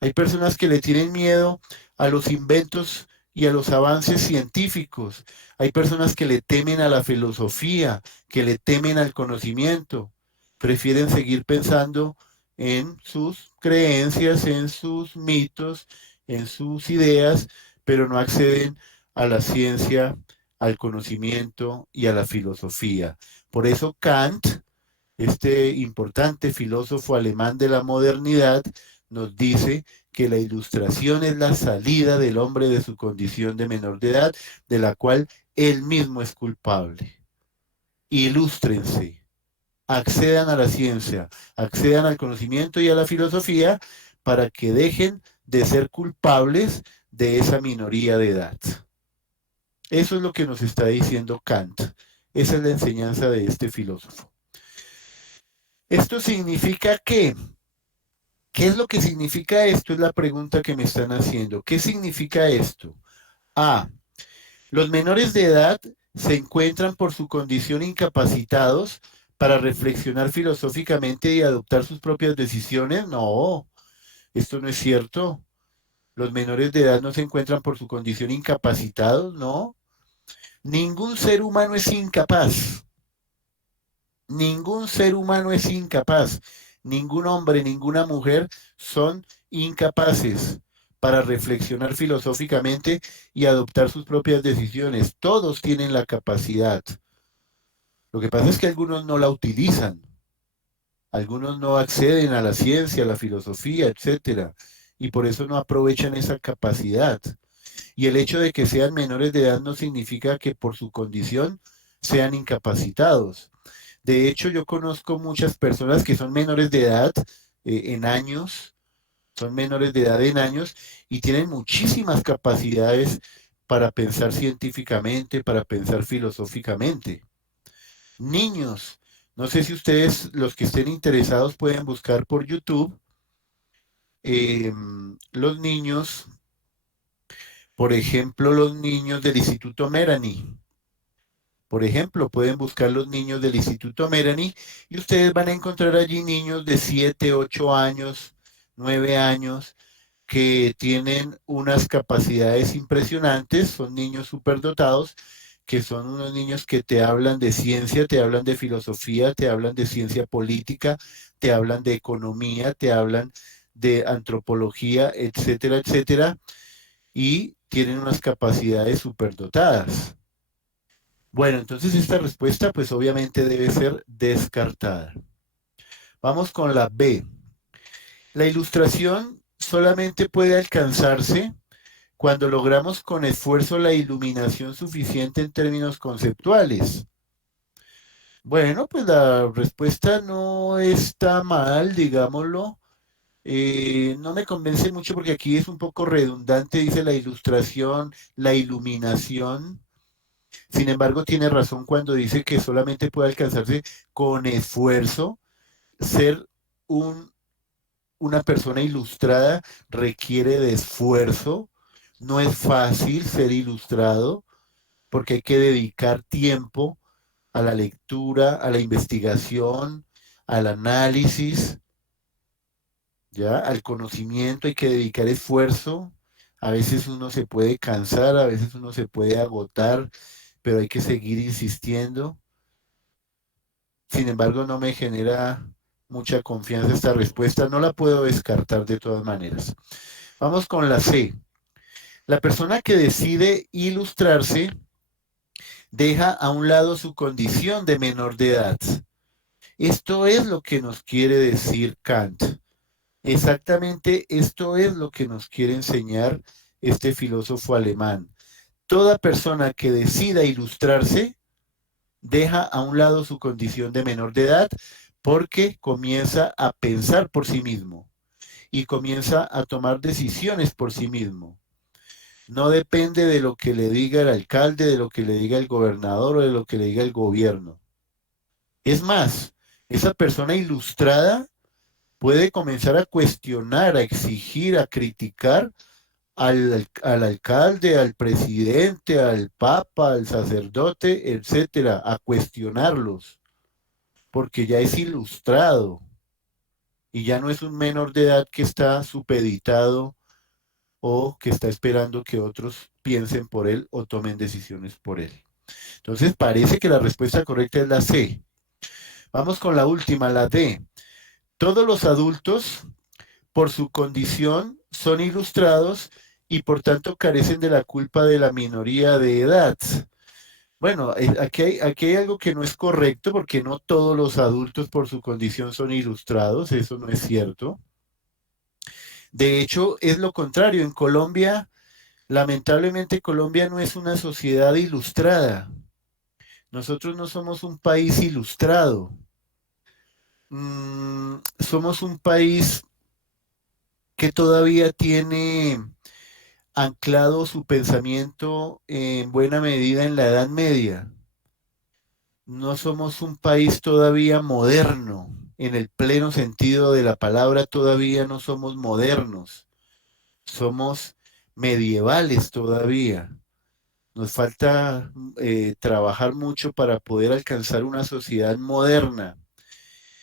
Hay personas que le tienen miedo a los inventos y a los avances científicos. Hay personas que le temen a la filosofía, que le temen al conocimiento. Prefieren seguir pensando en sus creencias, en sus mitos, en sus ideas, pero no acceden a la ciencia, al conocimiento y a la filosofía. Por eso Kant, este importante filósofo alemán de la modernidad, nos dice que la ilustración es la salida del hombre de su condición de menor de edad, de la cual él mismo es culpable. Ilústrense, accedan a la ciencia, accedan al conocimiento y a la filosofía para que dejen de ser culpables de esa minoría de edad. Eso es lo que nos está diciendo Kant. Esa es la enseñanza de este filósofo. Esto significa que, ¿qué es lo que significa esto? Es la pregunta que me están haciendo. ¿Qué significa esto? A. Los menores de edad se encuentran por su condición incapacitados para reflexionar filosóficamente y adoptar sus propias decisiones. No, esto no es cierto. Los menores de edad no se encuentran por su condición incapacitados, no. Ningún ser humano es incapaz. Ningún ser humano es incapaz. Ningún hombre, ninguna mujer son incapaces para reflexionar filosóficamente y adoptar sus propias decisiones. Todos tienen la capacidad. Lo que pasa es que algunos no la utilizan. Algunos no acceden a la ciencia, a la filosofía, etcétera, y por eso no aprovechan esa capacidad. Y el hecho de que sean menores de edad no significa que por su condición sean incapacitados. De hecho, yo conozco muchas personas que son menores de edad en años, son menores de edad en años y tienen muchísimas capacidades para pensar científicamente, para pensar filosóficamente. Niños, no sé si ustedes, los que estén interesados, pueden buscar por YouTube los niños, por ejemplo, los niños del Instituto Merani. Por ejemplo, pueden buscar los niños del Instituto Merani y ustedes van a encontrar allí niños de 7, 8 años, 9 años, que tienen unas capacidades impresionantes, son niños superdotados, que son unos niños que te hablan de ciencia, te hablan de filosofía, te hablan de ciencia política, te hablan de economía, te hablan de antropología, etcétera, etcétera, y tienen unas capacidades superdotadas. Bueno, entonces esta respuesta pues obviamente debe ser descartada. Vamos con la B. La ilustración solamente puede alcanzarse cuando logramos con esfuerzo la iluminación suficiente en términos conceptuales. Bueno, pues la respuesta no está mal, digámoslo. No me convence mucho porque aquí es un poco redundante, dice la ilustración, la iluminación. Sin embargo, tiene razón cuando dice que solamente puede alcanzarse con esfuerzo. Ser una persona ilustrada requiere de esfuerzo. No es fácil ser ilustrado porque hay que dedicar tiempo a la lectura, a la investigación, al análisis, ¿ya? Al conocimiento hay que dedicar esfuerzo. A veces uno se puede cansar, a veces uno se puede agotar, pero hay que seguir insistiendo. Sin embargo, no me genera mucha confianza esta respuesta, no la puedo descartar de todas maneras. Vamos con la C. La persona que decide ilustrarse deja a un lado su condición de menor de edad. Esto es lo que nos quiere decir Kant. Exactamente esto es lo que nos quiere enseñar este filósofo alemán. Toda persona que decida ilustrarse deja a un lado su condición de menor de edad porque comienza a pensar por sí mismo y comienza a tomar decisiones por sí mismo. No depende de lo que le diga el alcalde, de lo que le diga el gobernador o de lo que le diga el gobierno. Es más, esa persona ilustrada puede comenzar a cuestionar, a exigir, a criticar al alcalde, al presidente, al papa, al sacerdote, etcétera, a cuestionarlos, porque ya es ilustrado y ya no es un menor de edad que está supeditado o que está esperando que otros piensen por él o tomen decisiones por él. Entonces parece que la respuesta correcta es la C. Vamos con la última, la D. Todos los adultos, por su condición, son ilustrados y por tanto carecen de la culpa de la minoría de edad. Bueno, aquí hay algo que no es correcto porque no todos los adultos por su condición son ilustrados, eso no es cierto. De hecho, es lo contrario. En Colombia, lamentablemente, Colombia no es una sociedad ilustrada. Nosotros no somos un país ilustrado. Somos un país que todavía tiene anclado su pensamiento en buena medida en la Edad Media. No somos un país todavía moderno, en el pleno sentido de la palabra, todavía no somos modernos, somos medievales todavía. Nos falta trabajar mucho para poder alcanzar una sociedad moderna.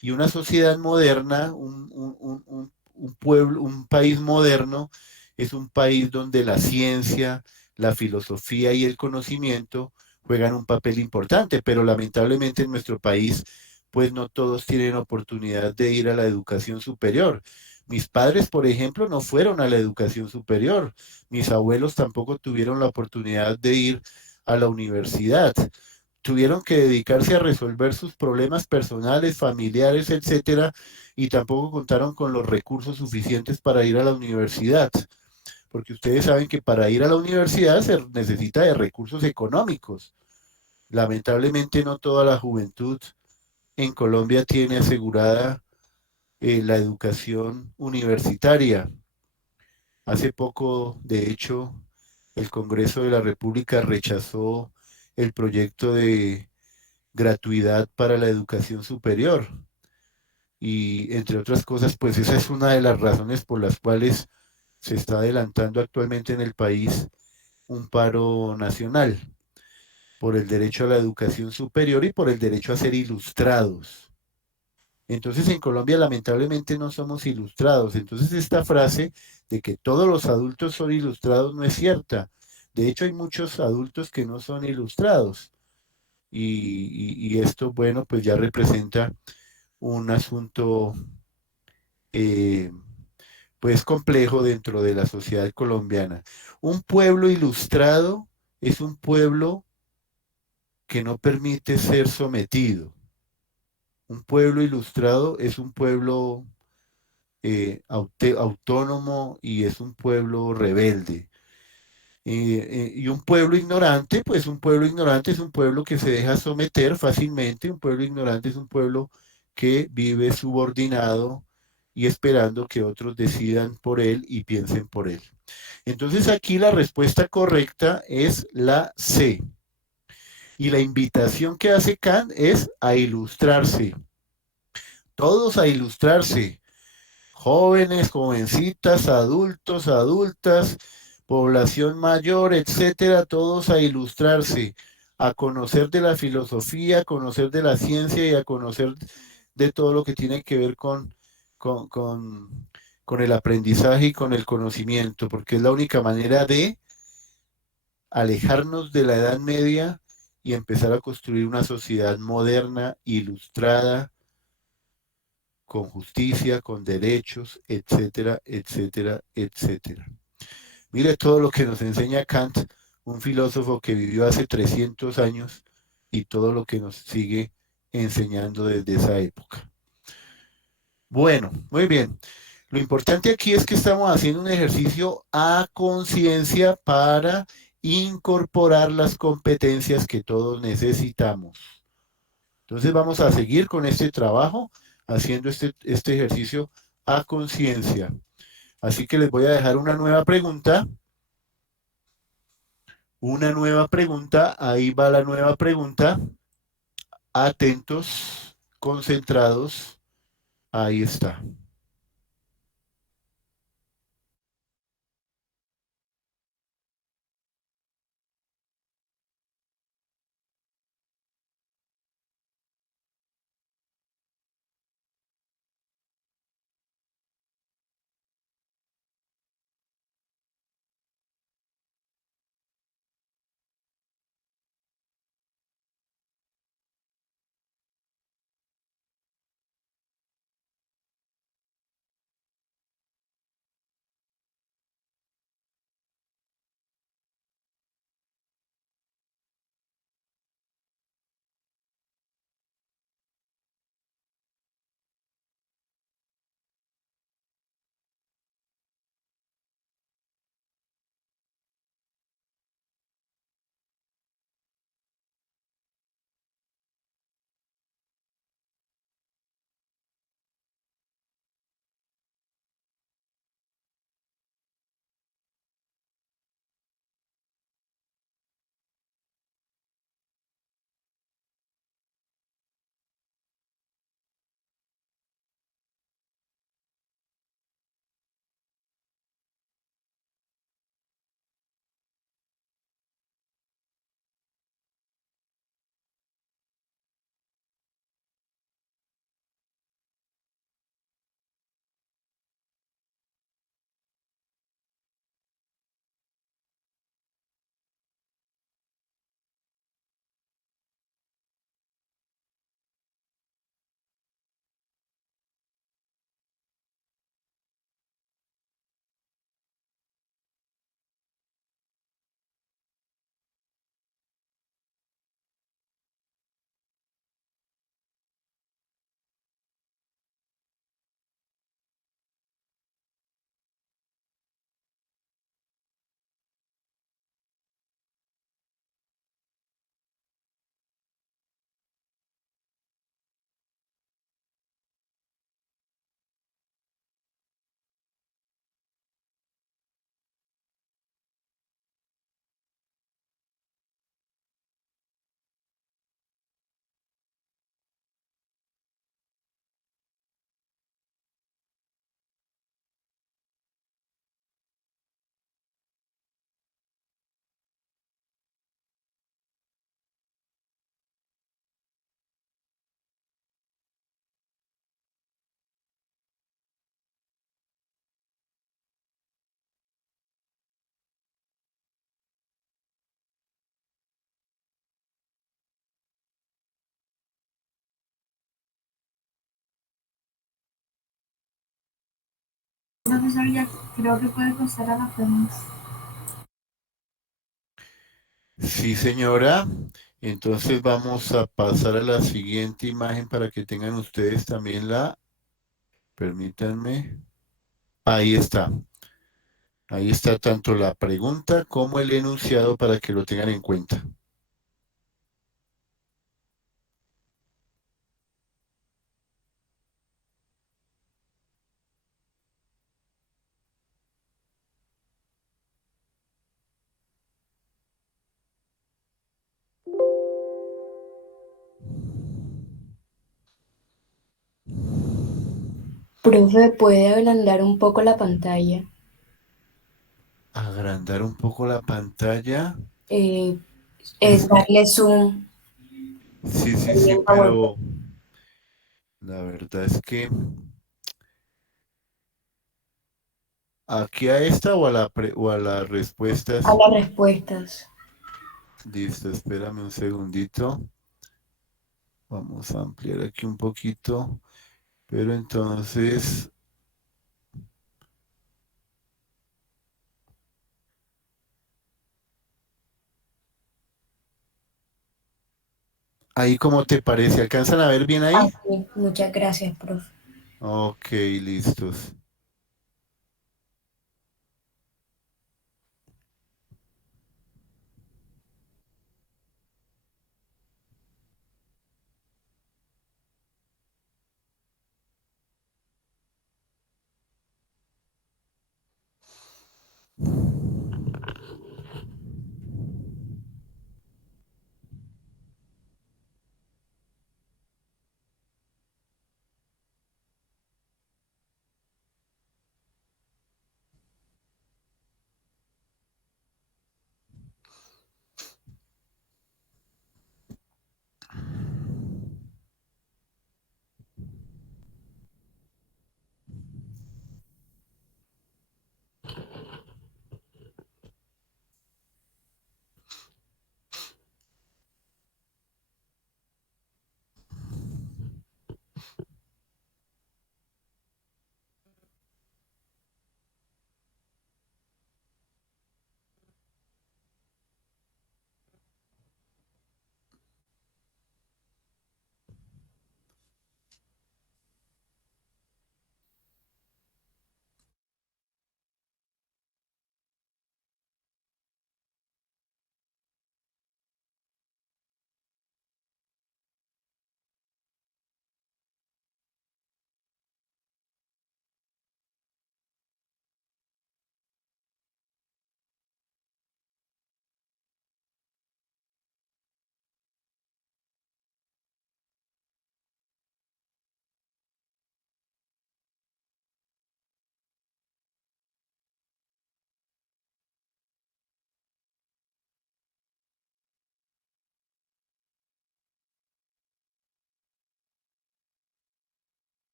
Y una sociedad moderna, un pueblo, un país moderno, es un país donde la ciencia, la filosofía y el conocimiento juegan un papel importante, pero lamentablemente en nuestro país, pues no todos tienen oportunidad de ir a la educación superior. Mis padres, por ejemplo, no fueron a la educación superior. Mis abuelos tampoco tuvieron la oportunidad de ir a la universidad. Tuvieron que dedicarse a resolver sus problemas personales, familiares, etcétera, y tampoco contaron con los recursos suficientes para ir a la universidad, porque ustedes saben que para ir a la universidad se necesita de recursos económicos. Lamentablemente no toda la juventud en Colombia tiene asegurada la educación universitaria. Hace poco, de hecho, el Congreso de la República rechazó el proyecto de gratuidad para la educación superior. Y entre otras cosas, pues esa es una de las razones por las cuales se está adelantando actualmente en el país un paro nacional, por el derecho a la educación superior y por el derecho a ser ilustrados. Entonces en Colombia lamentablemente no somos ilustrados. Entonces esta frase de que todos los adultos son ilustrados no es cierta. De hecho hay muchos adultos que no son ilustrados. Y esto, bueno, pues ya representa un asunto eh, pues complejo dentro de la sociedad colombiana. Un pueblo ilustrado es un pueblo que no permite ser sometido. Un pueblo ilustrado es un pueblo autónomo y es un pueblo rebelde. Y un pueblo ignorante, pues un pueblo ignorante es un pueblo que se deja someter fácilmente, un pueblo ignorante es un pueblo que vive subordinado y esperando que otros decidan por él y piensen por él. Entonces aquí la respuesta correcta es la C. Y la invitación que hace Kant es a ilustrarse. Todos a ilustrarse. Jóvenes, jovencitas, adultos, adultas, población mayor, etcétera, todos a ilustrarse, a conocer de la filosofía, a conocer de la ciencia y a conocer de todo lo que tiene que ver con, con, con el aprendizaje y con el conocimiento, porque es la única manera de alejarnos de la Edad Media y empezar a construir una sociedad moderna, ilustrada, con justicia, con derechos, etcétera, etcétera, etcétera. Mire todo lo que nos enseña Kant, un filósofo que vivió hace 300 años y todo lo que nos sigue enseñando desde esa época. Bueno, muy bien. Lo importante aquí es que estamos haciendo un ejercicio a conciencia para incorporar las competencias que todos necesitamos. Entonces vamos a seguir con este trabajo, haciendo este ejercicio a conciencia. Así que les voy a dejar una nueva pregunta. Una nueva pregunta. Ahí va la nueva pregunta. Atentos, concentrados. Ahí está. Profesor, ya creo que puede pasar a la pregunta. Sí, señora. Entonces vamos a pasar a la siguiente imagen para que tengan ustedes también la... Permítanme. Ahí está. Ahí está tanto la pregunta como el enunciado para que lo tengan en cuenta. Profe, ¿puede ablandar un poco la pantalla? Agrandar un poco la pantalla. Eh, Es es que, darle zoom sí, sí, ahí sí, en PowerPoint pero la verdad es que aquí a esta o a o a las a respuestas. las respuestas. Listo, espérame un segundito. Vamos a ampliar aquí un poquito. Pero entonces, ahí cómo te parece, ¿alcanzan a ver bien Ah, ahí? sí, muchas gracias, profe. Ok, listos.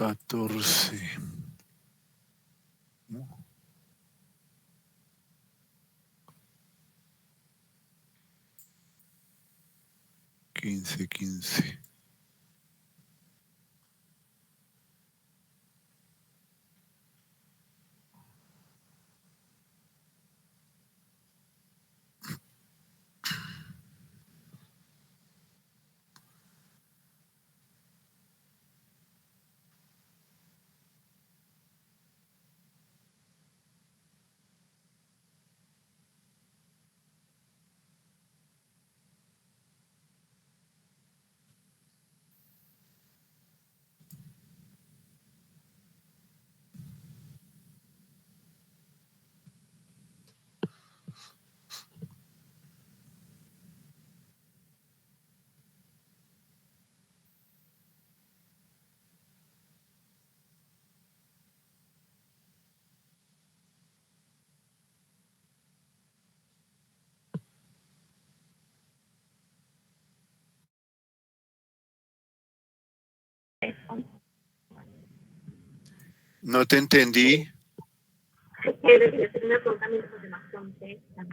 14. 15. No te entendí. Pero yo tengo una pregunta mientras los demás contestan.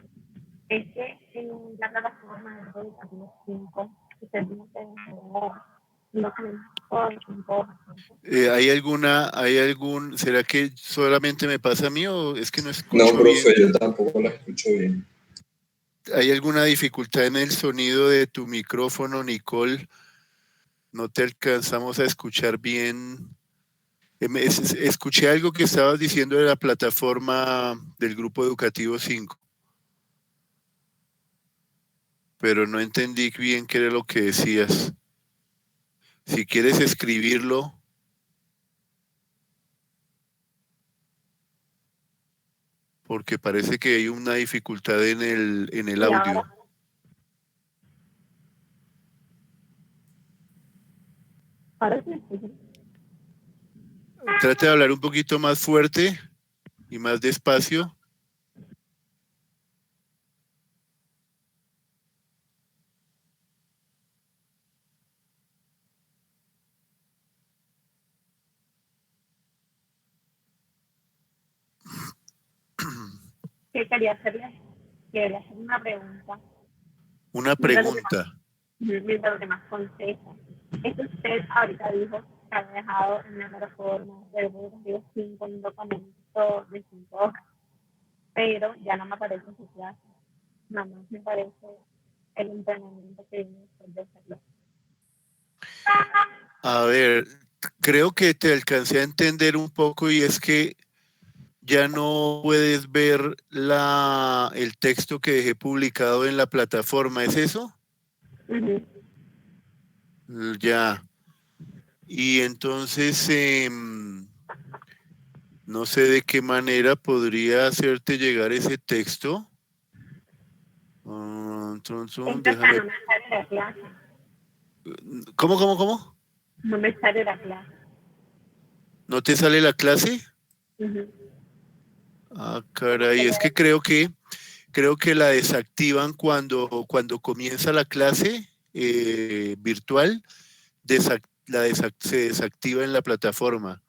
Es que en la plataforma de Educativo 5, usted dice que no tenemos todo. ¿Será que solamente me pasa a mí o es que no No, escucho profe, bien? yo tampoco la escucho bien. ¿Hay alguna dificultad en el sonido de tu micrófono, Nicole? No te alcanzamos a escuchar bien. Escuché algo que estabas diciendo de la plataforma del Grupo Educativo 5, pero no entendí bien qué era lo que decías. Si quieres escribirlo, porque parece que hay una dificultad en el audio. Ahora sí me escuchan. Trata de hablar un poquito más fuerte y más despacio. Que quería hacerle una pregunta. Una pregunta. Mientras los demás contestan. Es que usted ahorita dijo que ha dejado en la plataforma de Educativo 5 un documento de 5 hojas, pero ya no me aparece su clase. Nada más me parece el entrenamiento que viene después de hacerlo. A ver, creo que te alcancé a entender un poco y es que ya no puedes ver el texto que dejé publicado en la plataforma, ¿es eso? Ya. Y entonces, no sé de qué manera podría hacerte llegar ese texto. Déjame. No me sale la clase. ¿Cómo? No me sale la clase. ¿No te sale la clase? Ah, caray, es que creo que la desactivan cuando comienza la clase virtual, se desactiva en la plataforma.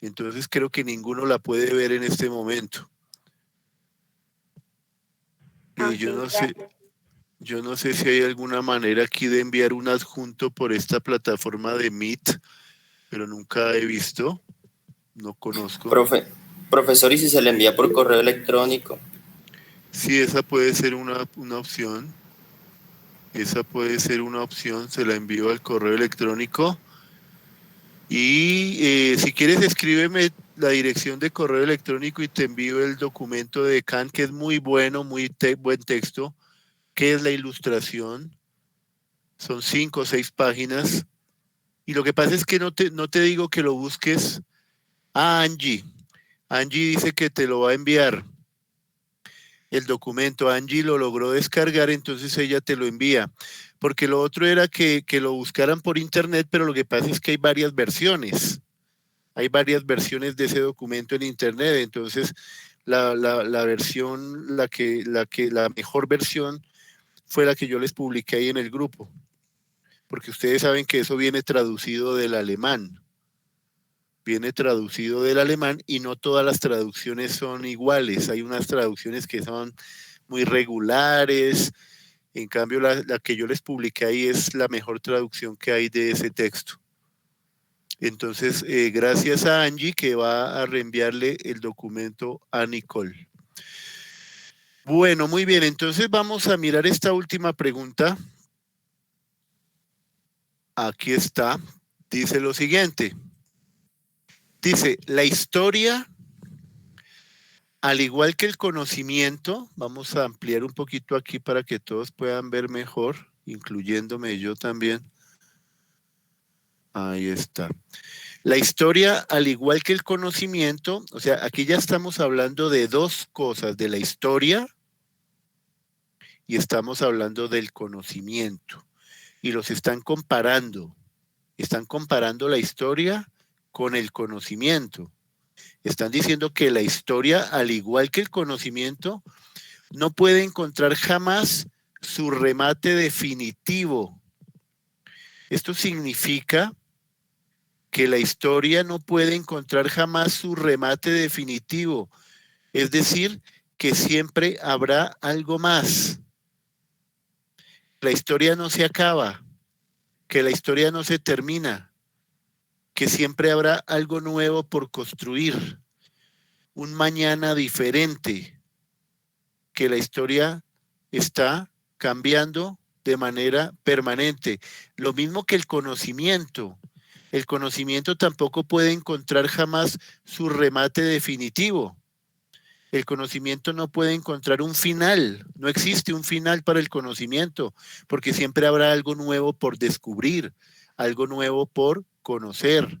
Entonces creo que ninguno la puede ver en este momento. Yo no sé si hay alguna manera aquí de enviar un adjunto por esta plataforma de Meet, pero nunca he visto, no conozco. Profesor, ¿y si se le envía por correo electrónico? Sí, esa puede ser una opción. Esa puede ser una opción, se la envío al correo electrónico. Y si quieres, escríbeme la dirección de correo electrónico y te envío el documento de Kant, que es muy bueno, buen texto. ¿Qué es la ilustración? Son 5 o 6 páginas. Y lo que pasa es que no te digo que lo busques a Angie. Angie dice que te lo va a enviar el documento. Angie lo logró descargar, entonces ella te lo envía. Porque lo otro era que lo buscaran por internet, pero lo que pasa es que hay varias versiones. Hay varias versiones de ese documento en internet, entonces la mejor versión fue la que yo les publiqué ahí en el grupo, porque ustedes saben que eso viene traducido del alemán. viene traducido del alemán y no todas las traducciones son iguales. Hay unas traducciones que son muy regulares. En cambio, la que yo les publiqué ahí es la mejor traducción que hay de ese texto. Entonces, gracias a Angie que va a reenviarle el documento a Nicole. Bueno, muy bien. Entonces vamos a mirar esta última pregunta. Aquí está. Dice lo siguiente. Dice, la historia, al igual que el conocimiento, vamos a ampliar un poquito aquí para que todos puedan ver mejor, incluyéndome yo también. Ahí está. La historia, al igual que el conocimiento, o sea, aquí ya estamos hablando de dos cosas, de la historia y estamos hablando del conocimiento. Y los están comparando la historia con el conocimiento. Están diciendo que la historia, al igual que el conocimiento, no puede encontrar jamás su remate definitivo. Esto significa que la historia no puede encontrar jamás su remate definitivo. Es decir, que siempre habrá algo más. La historia no se acaba, que la historia no se termina, que siempre habrá algo nuevo por construir, un mañana diferente, que la historia está cambiando de manera permanente. Lo mismo que el conocimiento. El conocimiento tampoco puede encontrar jamás su remate definitivo. El conocimiento no puede encontrar un final. No existe un final para el conocimiento, porque siempre habrá algo nuevo por descubrir, algo nuevo por conocer.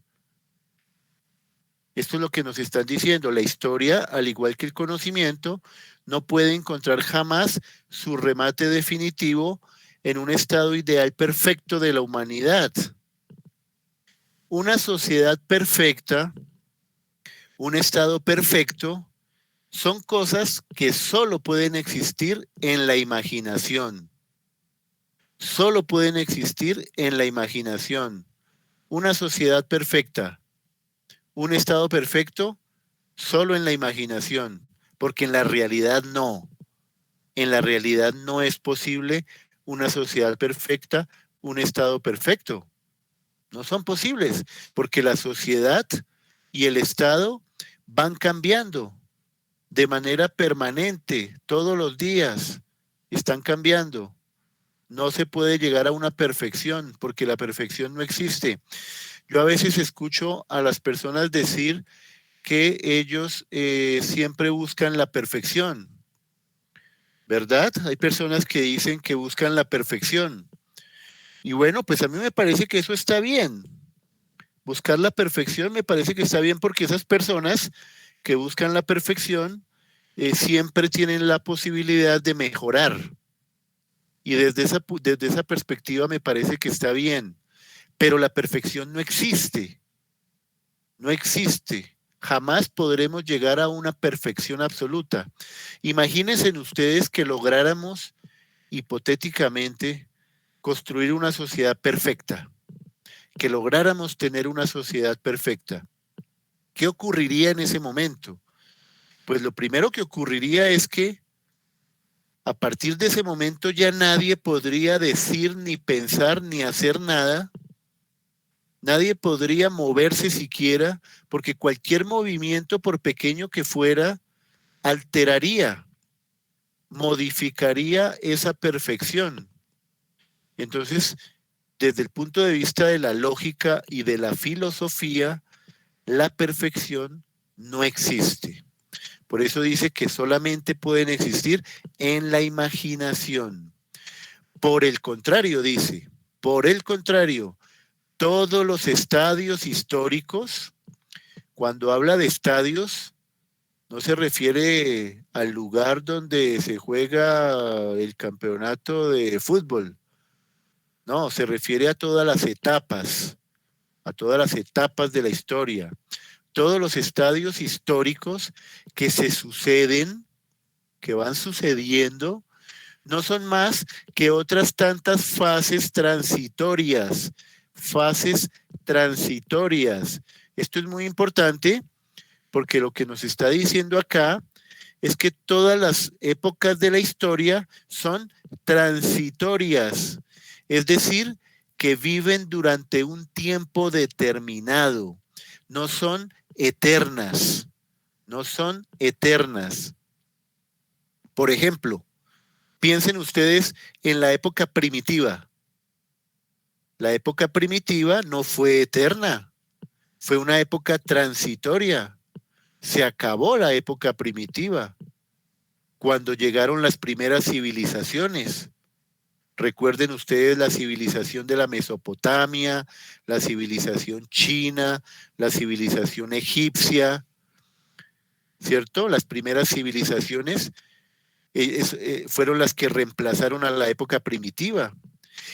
Esto es lo que nos están diciendo. La historia, al igual que el conocimiento, no puede encontrar jamás su remate definitivo en un estado ideal perfecto de la humanidad. Una sociedad perfecta, un estado perfecto, son cosas que solo pueden existir en la imaginación. Solo pueden existir en la imaginación. Una sociedad perfecta, un estado perfecto, solo en la imaginación, porque en la realidad no. En la realidad no es posible una sociedad perfecta, un estado perfecto. No son posibles, porque la sociedad y el estado van cambiando de manera permanente, todos los días están cambiando. No se puede llegar a una perfección, porque la perfección no existe. Yo a veces escucho a las personas decir que ellos siempre buscan la perfección, ¿verdad? Hay personas que dicen que buscan la perfección. Y bueno, pues a mí me parece que eso está bien. Buscar la perfección me parece que está bien porque esas personas que buscan la perfección siempre tienen la posibilidad de mejorar. Y desde esa perspectiva me parece que está bien. Pero la perfección no existe. No existe. Jamás podremos llegar a una perfección absoluta. Imagínense ustedes que lográramos hipotéticamente construir una sociedad perfecta, que lográramos tener una sociedad perfecta. ¿Qué ocurriría en ese momento? Pues lo primero que ocurriría es que a partir de ese momento ya nadie podría decir, ni pensar, ni hacer nada. Nadie podría moverse siquiera, porque cualquier movimiento, por pequeño que fuera, alteraría, modificaría esa perfección. Entonces, desde el punto de vista de la lógica y de la filosofía, la perfección no existe. Por eso dice que solamente pueden existir en la imaginación. Por el contrario, dice, por el contrario, todos los estadios históricos, cuando habla de estadios, no se refiere al lugar donde se juega el campeonato de fútbol. No, se refiere a todas las etapas de la historia. Todos los estadios históricos que se suceden, que van sucediendo, no son más que otras tantas fases transitorias. Esto es muy importante porque lo que nos está diciendo acá es que todas las épocas de la historia son transitorias, es decir, que viven durante un tiempo determinado, no son eternas, no son eternas. Por ejemplo, piensen ustedes en la época primitiva. La época primitiva no fue eterna, fue una época transitoria. Se acabó la época primitiva cuando llegaron las primeras civilizaciones. Recuerden ustedes la civilización de la Mesopotamia, la civilización china, la civilización egipcia, ¿cierto? Las primeras civilizaciones fueron las que reemplazaron a la época primitiva.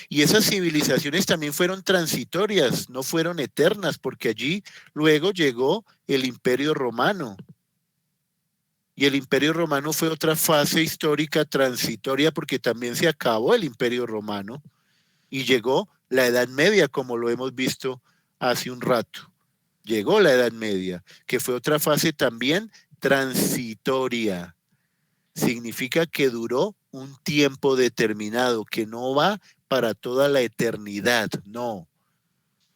Y esas civilizaciones también fueron transitorias, no fueron eternas, porque allí luego llegó el Imperio Romano. Y el Imperio Romano fue otra fase histórica transitoria porque también se acabó el Imperio Romano y llegó la Edad Media, como lo hemos visto hace un rato. Llegó la Edad Media, que fue otra fase también transitoria. Significa que duró un tiempo determinado, que no va para toda la eternidad, no.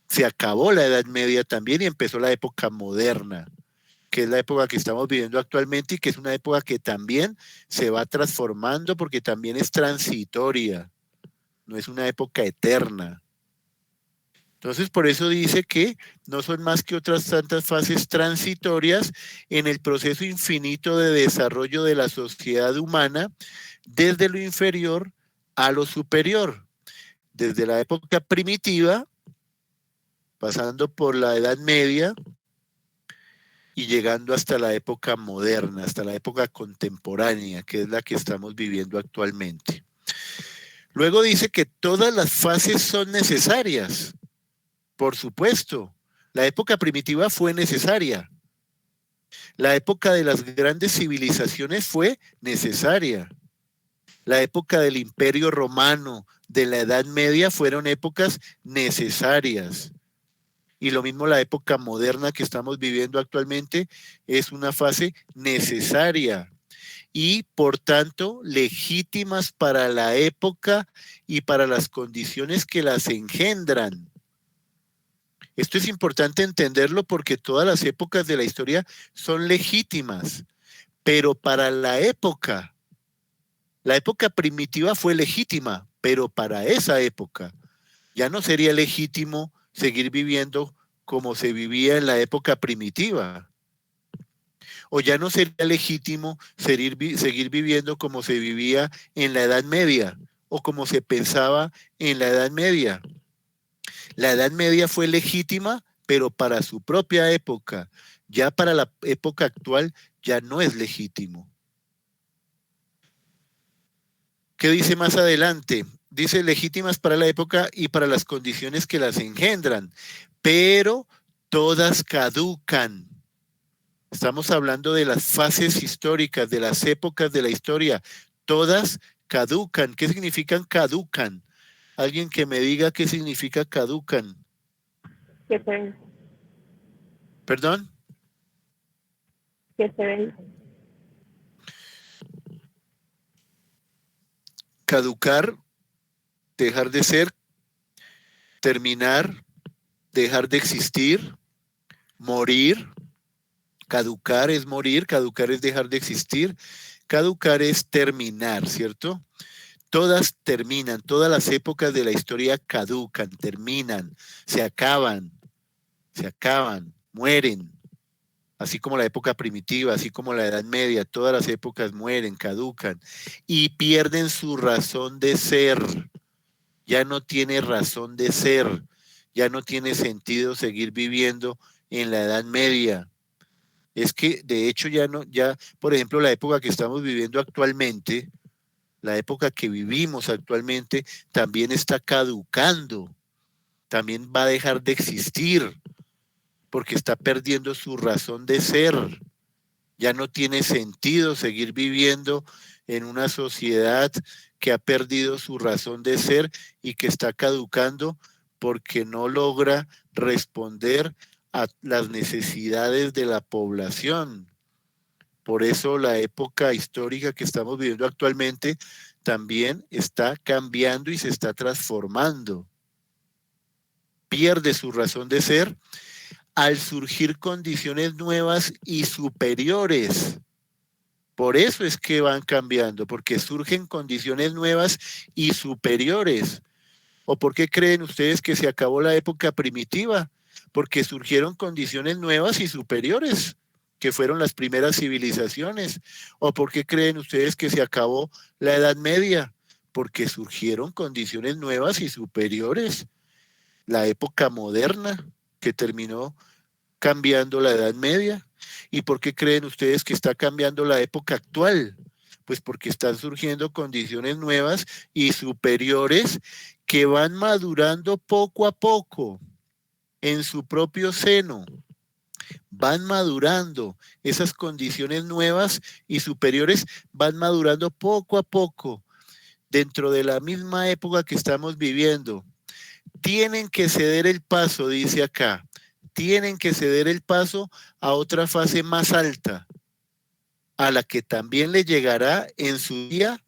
Se acabó la Edad Media también y empezó la época moderna, que es la época que estamos viviendo actualmente y que es una época que también se va transformando porque también es transitoria, no es una época eterna. Entonces, por eso dice que no son más que otras tantas fases transitorias en el proceso infinito de desarrollo de la sociedad humana desde lo inferior a lo superior, desde la época primitiva, pasando por la Edad Media, y llegando hasta la época moderna, hasta la época contemporánea, que es la que estamos viviendo actualmente. Luego dice que todas las fases son necesarias. Por supuesto, la época primitiva fue necesaria. La época de las grandes civilizaciones fue necesaria. La época del Imperio Romano, de la Edad Media, fueron épocas necesarias. Y lo mismo la época moderna que estamos viviendo actualmente es una fase necesaria y por tanto legítimas para la época y para las condiciones que las engendran. Esto es importante entenderlo porque todas las épocas de la historia son legítimas, pero para la época primitiva fue legítima, pero para esa época ya no sería legítimo seguir viviendo como se vivía en la época primitiva. O ya no sería legítimo seguir viviendo como se vivía en la Edad Media o como se pensaba en la Edad Media. La Edad Media fue legítima, pero para su propia época. Ya para la época actual ya no es legítimo. ¿Qué dice más adelante? Dice legítimas para la época y para las condiciones que las engendran, pero todas caducan. Estamos hablando de las fases históricas, de las épocas de la historia. Todas caducan. ¿Qué significan caducan? Alguien que me diga qué significa caducan. Que se ven. ¿Perdón? Que se ven. Caducar, dejar de ser, terminar, dejar de existir, morir. Caducar es morir, caducar es dejar de existir, caducar es terminar, ¿cierto? Todas terminan, todas las épocas de la historia caducan, terminan, se acaban, mueren. Así como la época primitiva, así como la Edad Media, todas las épocas mueren, caducan y pierden su razón de ser. Ya no tiene razón de ser, ya no tiene sentido seguir viviendo en la Edad Media. Es que de hecho por ejemplo, la época que estamos viviendo actualmente, la época que vivimos actualmente también está caducando, también va a dejar de existir porque está perdiendo su razón de ser. Ya no tiene sentido seguir viviendo en una sociedad que ha perdido su razón de ser y que está caducando porque no logra responder a las necesidades de la población. Por eso la época histórica que estamos viviendo actualmente también está cambiando y se está transformando. Pierde su razón de ser al surgir condiciones nuevas y superiores. Por eso es que van cambiando, porque surgen condiciones nuevas y superiores. ¿O por qué creen ustedes que se acabó la época primitiva? Porque surgieron condiciones nuevas y superiores, que fueron las primeras civilizaciones. ¿O por qué creen ustedes que se acabó la Edad Media? Porque surgieron condiciones nuevas y superiores. La época moderna, que terminó cambiando la Edad Media. ¿Y por qué creen ustedes que está cambiando la época actual? Pues porque están surgiendo condiciones nuevas y superiores que van madurando poco a poco en su propio seno. Van madurando, esas condiciones nuevas y superiores van madurando poco a poco dentro de la misma época que estamos viviendo. Tienen que ceder el paso, dice acá, tienen que ceder el paso a otra fase más alta, a la que también le llegará en su día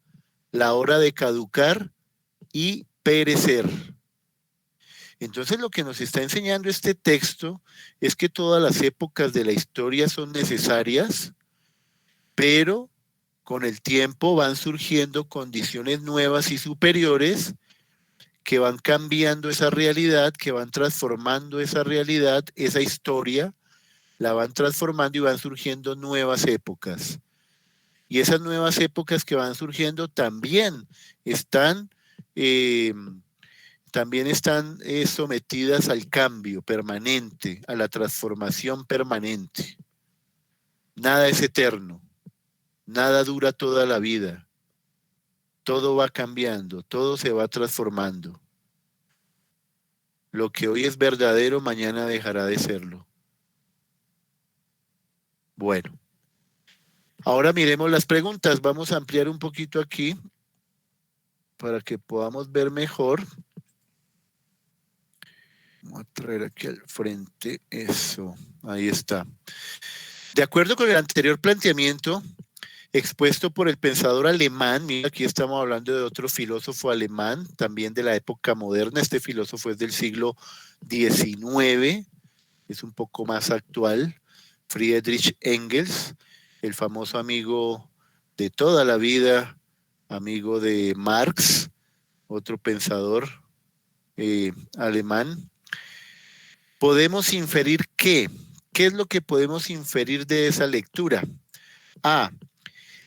la hora de caducar y perecer. Entonces lo que nos está enseñando este texto es que todas las épocas de la historia son necesarias, pero con el tiempo van surgiendo condiciones nuevas y superiores que van cambiando esa realidad, que van transformando esa realidad, esa historia, la van transformando y van surgiendo nuevas épocas. Y esas nuevas épocas que van surgiendo también están sometidas al cambio permanente, a la transformación permanente. Nada es eterno, nada dura toda la vida. Todo va cambiando, todo se va transformando. Lo que hoy es verdadero, mañana dejará de serlo. Bueno, ahora miremos las preguntas. Vamos a ampliar un poquito aquí para que podamos ver mejor. Vamos a traer aquí al frente eso. Ahí está. De acuerdo con el anterior planteamiento expuesto por el pensador alemán, mira, aquí estamos hablando de otro filósofo alemán, también de la época moderna. Este filósofo es del siglo XIX, es un poco más actual. Friedrich Engels, el famoso amigo de toda la vida, amigo de Marx, otro pensador alemán. Podemos inferir ¿qué es lo que podemos inferir de esa lectura? A.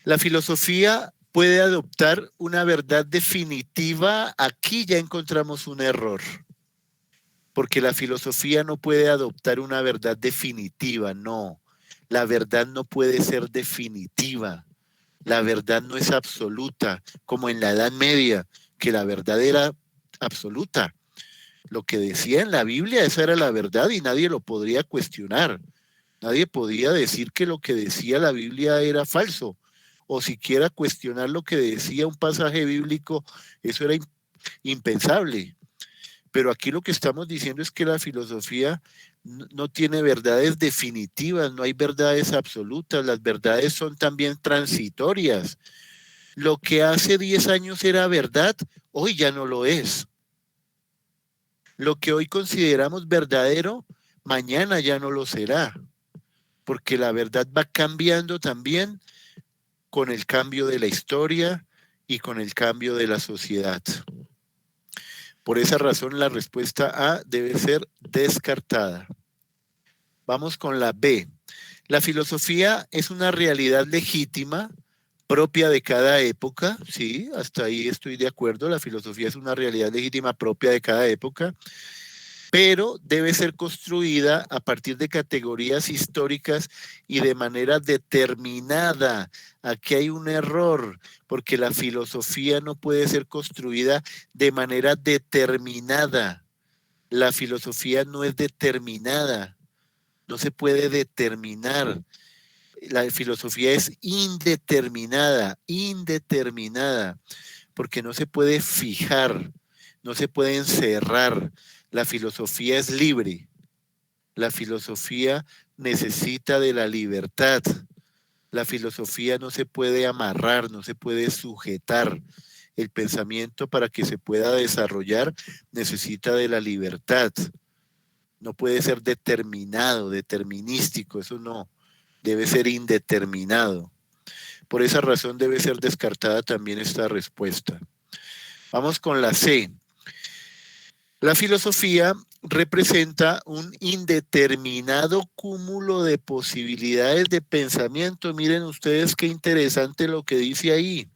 La filosofía puede adoptar una verdad definitiva. Aquí ya encontramos un error, porque la filosofía no puede adoptar una verdad definitiva, no. La verdad no puede ser definitiva. La verdad no es absoluta, como en la Edad Media, que la verdad era absoluta. Lo que decía en la Biblia, esa era la verdad y nadie lo podría cuestionar. Nadie podía decir que lo que decía la Biblia era falso, o siquiera cuestionar lo que decía un pasaje bíblico. Eso era impensable. Pero aquí lo que estamos diciendo es que la filosofía no tiene verdades definitivas, no hay verdades absolutas, las verdades son también transitorias. Lo que hace 10 años era verdad, hoy ya no lo es. Lo que hoy consideramos verdadero, mañana ya no lo será, porque la verdad va cambiando también con el cambio de la historia y con el cambio de la sociedad. Por esa razón, la respuesta A debe ser descartada. Vamos con la B. La filosofía es una realidad legítima, propia de cada época. Sí, hasta ahí estoy de acuerdo. La filosofía es una realidad legítima propia de cada época, pero debe ser construida a partir de categorías históricas y de manera determinada. Aquí hay un error, porque la filosofía no puede ser construida de manera determinada. La filosofía no es determinada, no se puede determinar. La filosofía es indeterminada, porque no se puede fijar, no se puede encerrar. La filosofía es libre. La filosofía necesita de la libertad. La filosofía no se puede amarrar, no se puede sujetar. El pensamiento, para que se pueda desarrollar, necesita de la libertad. No puede ser determinado, determinístico, eso no. Debe ser indeterminado. Por esa razón debe ser descartada también esta respuesta. Vamos con la C. La filosofía representa un indeterminado cúmulo de posibilidades de pensamiento. Miren ustedes qué interesante lo que dice ahí.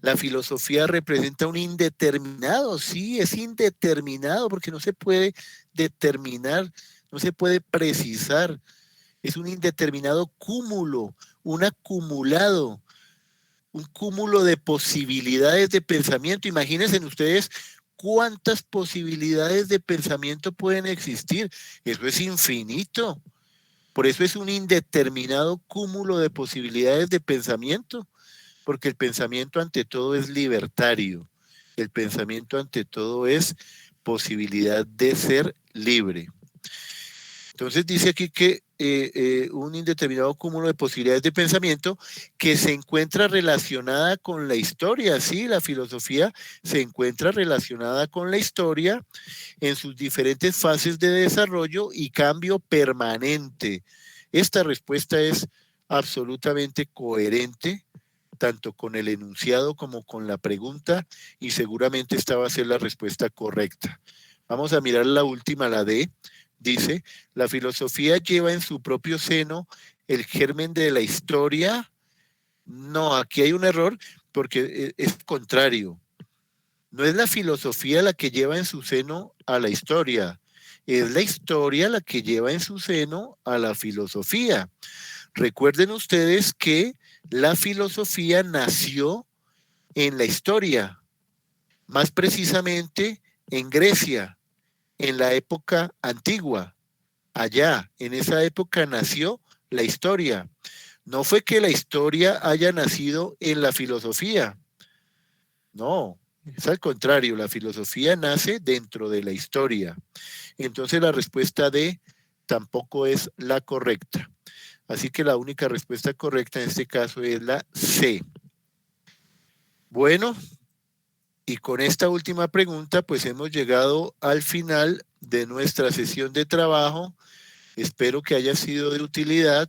La filosofía representa un indeterminado, sí, es indeterminado porque no se puede determinar, no se puede precisar. Es un indeterminado cúmulo, un acumulado, un cúmulo de posibilidades de pensamiento. Imagínense ustedes cuántas posibilidades de pensamiento pueden existir. Eso es infinito. Por eso es un indeterminado cúmulo de posibilidades de pensamiento. Porque el pensamiento ante todo es libertario. El pensamiento ante todo es posibilidad de ser libre. Entonces dice aquí que un indeterminado cúmulo de posibilidades de pensamiento que se encuentra relacionada con la historia. Sí, la filosofía se encuentra relacionada con la historia en sus diferentes fases de desarrollo y cambio permanente. Esta respuesta es absolutamente coherente tanto con el enunciado como con la pregunta, y seguramente esta va a ser la respuesta correcta. Vamos a mirar la última, la D. Dice, la filosofía lleva en su propio seno el germen de la historia. No, aquí hay un error porque es contrario. No es la filosofía la que lleva en su seno a la historia, es la historia la que lleva en su seno a la filosofía. Recuerden ustedes que la filosofía nació en la historia, más precisamente en Grecia, en la época antigua. Allá, en esa época nació la historia. No fue que la historia haya nacido en la filosofía. No, es al contrario, la filosofía nace dentro de la historia. Entonces la respuesta D tampoco es la correcta. Así que la única respuesta correcta en este caso es la C. Bueno, y con esta última pregunta pues hemos llegado al final de nuestra sesión de trabajo. Espero que haya sido de utilidad.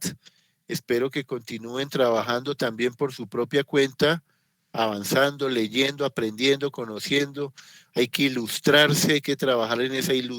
Espero que continúen trabajando también por su propia cuenta, avanzando, leyendo, aprendiendo, conociendo. Hay que ilustrarse, hay que trabajar en esa ilustración.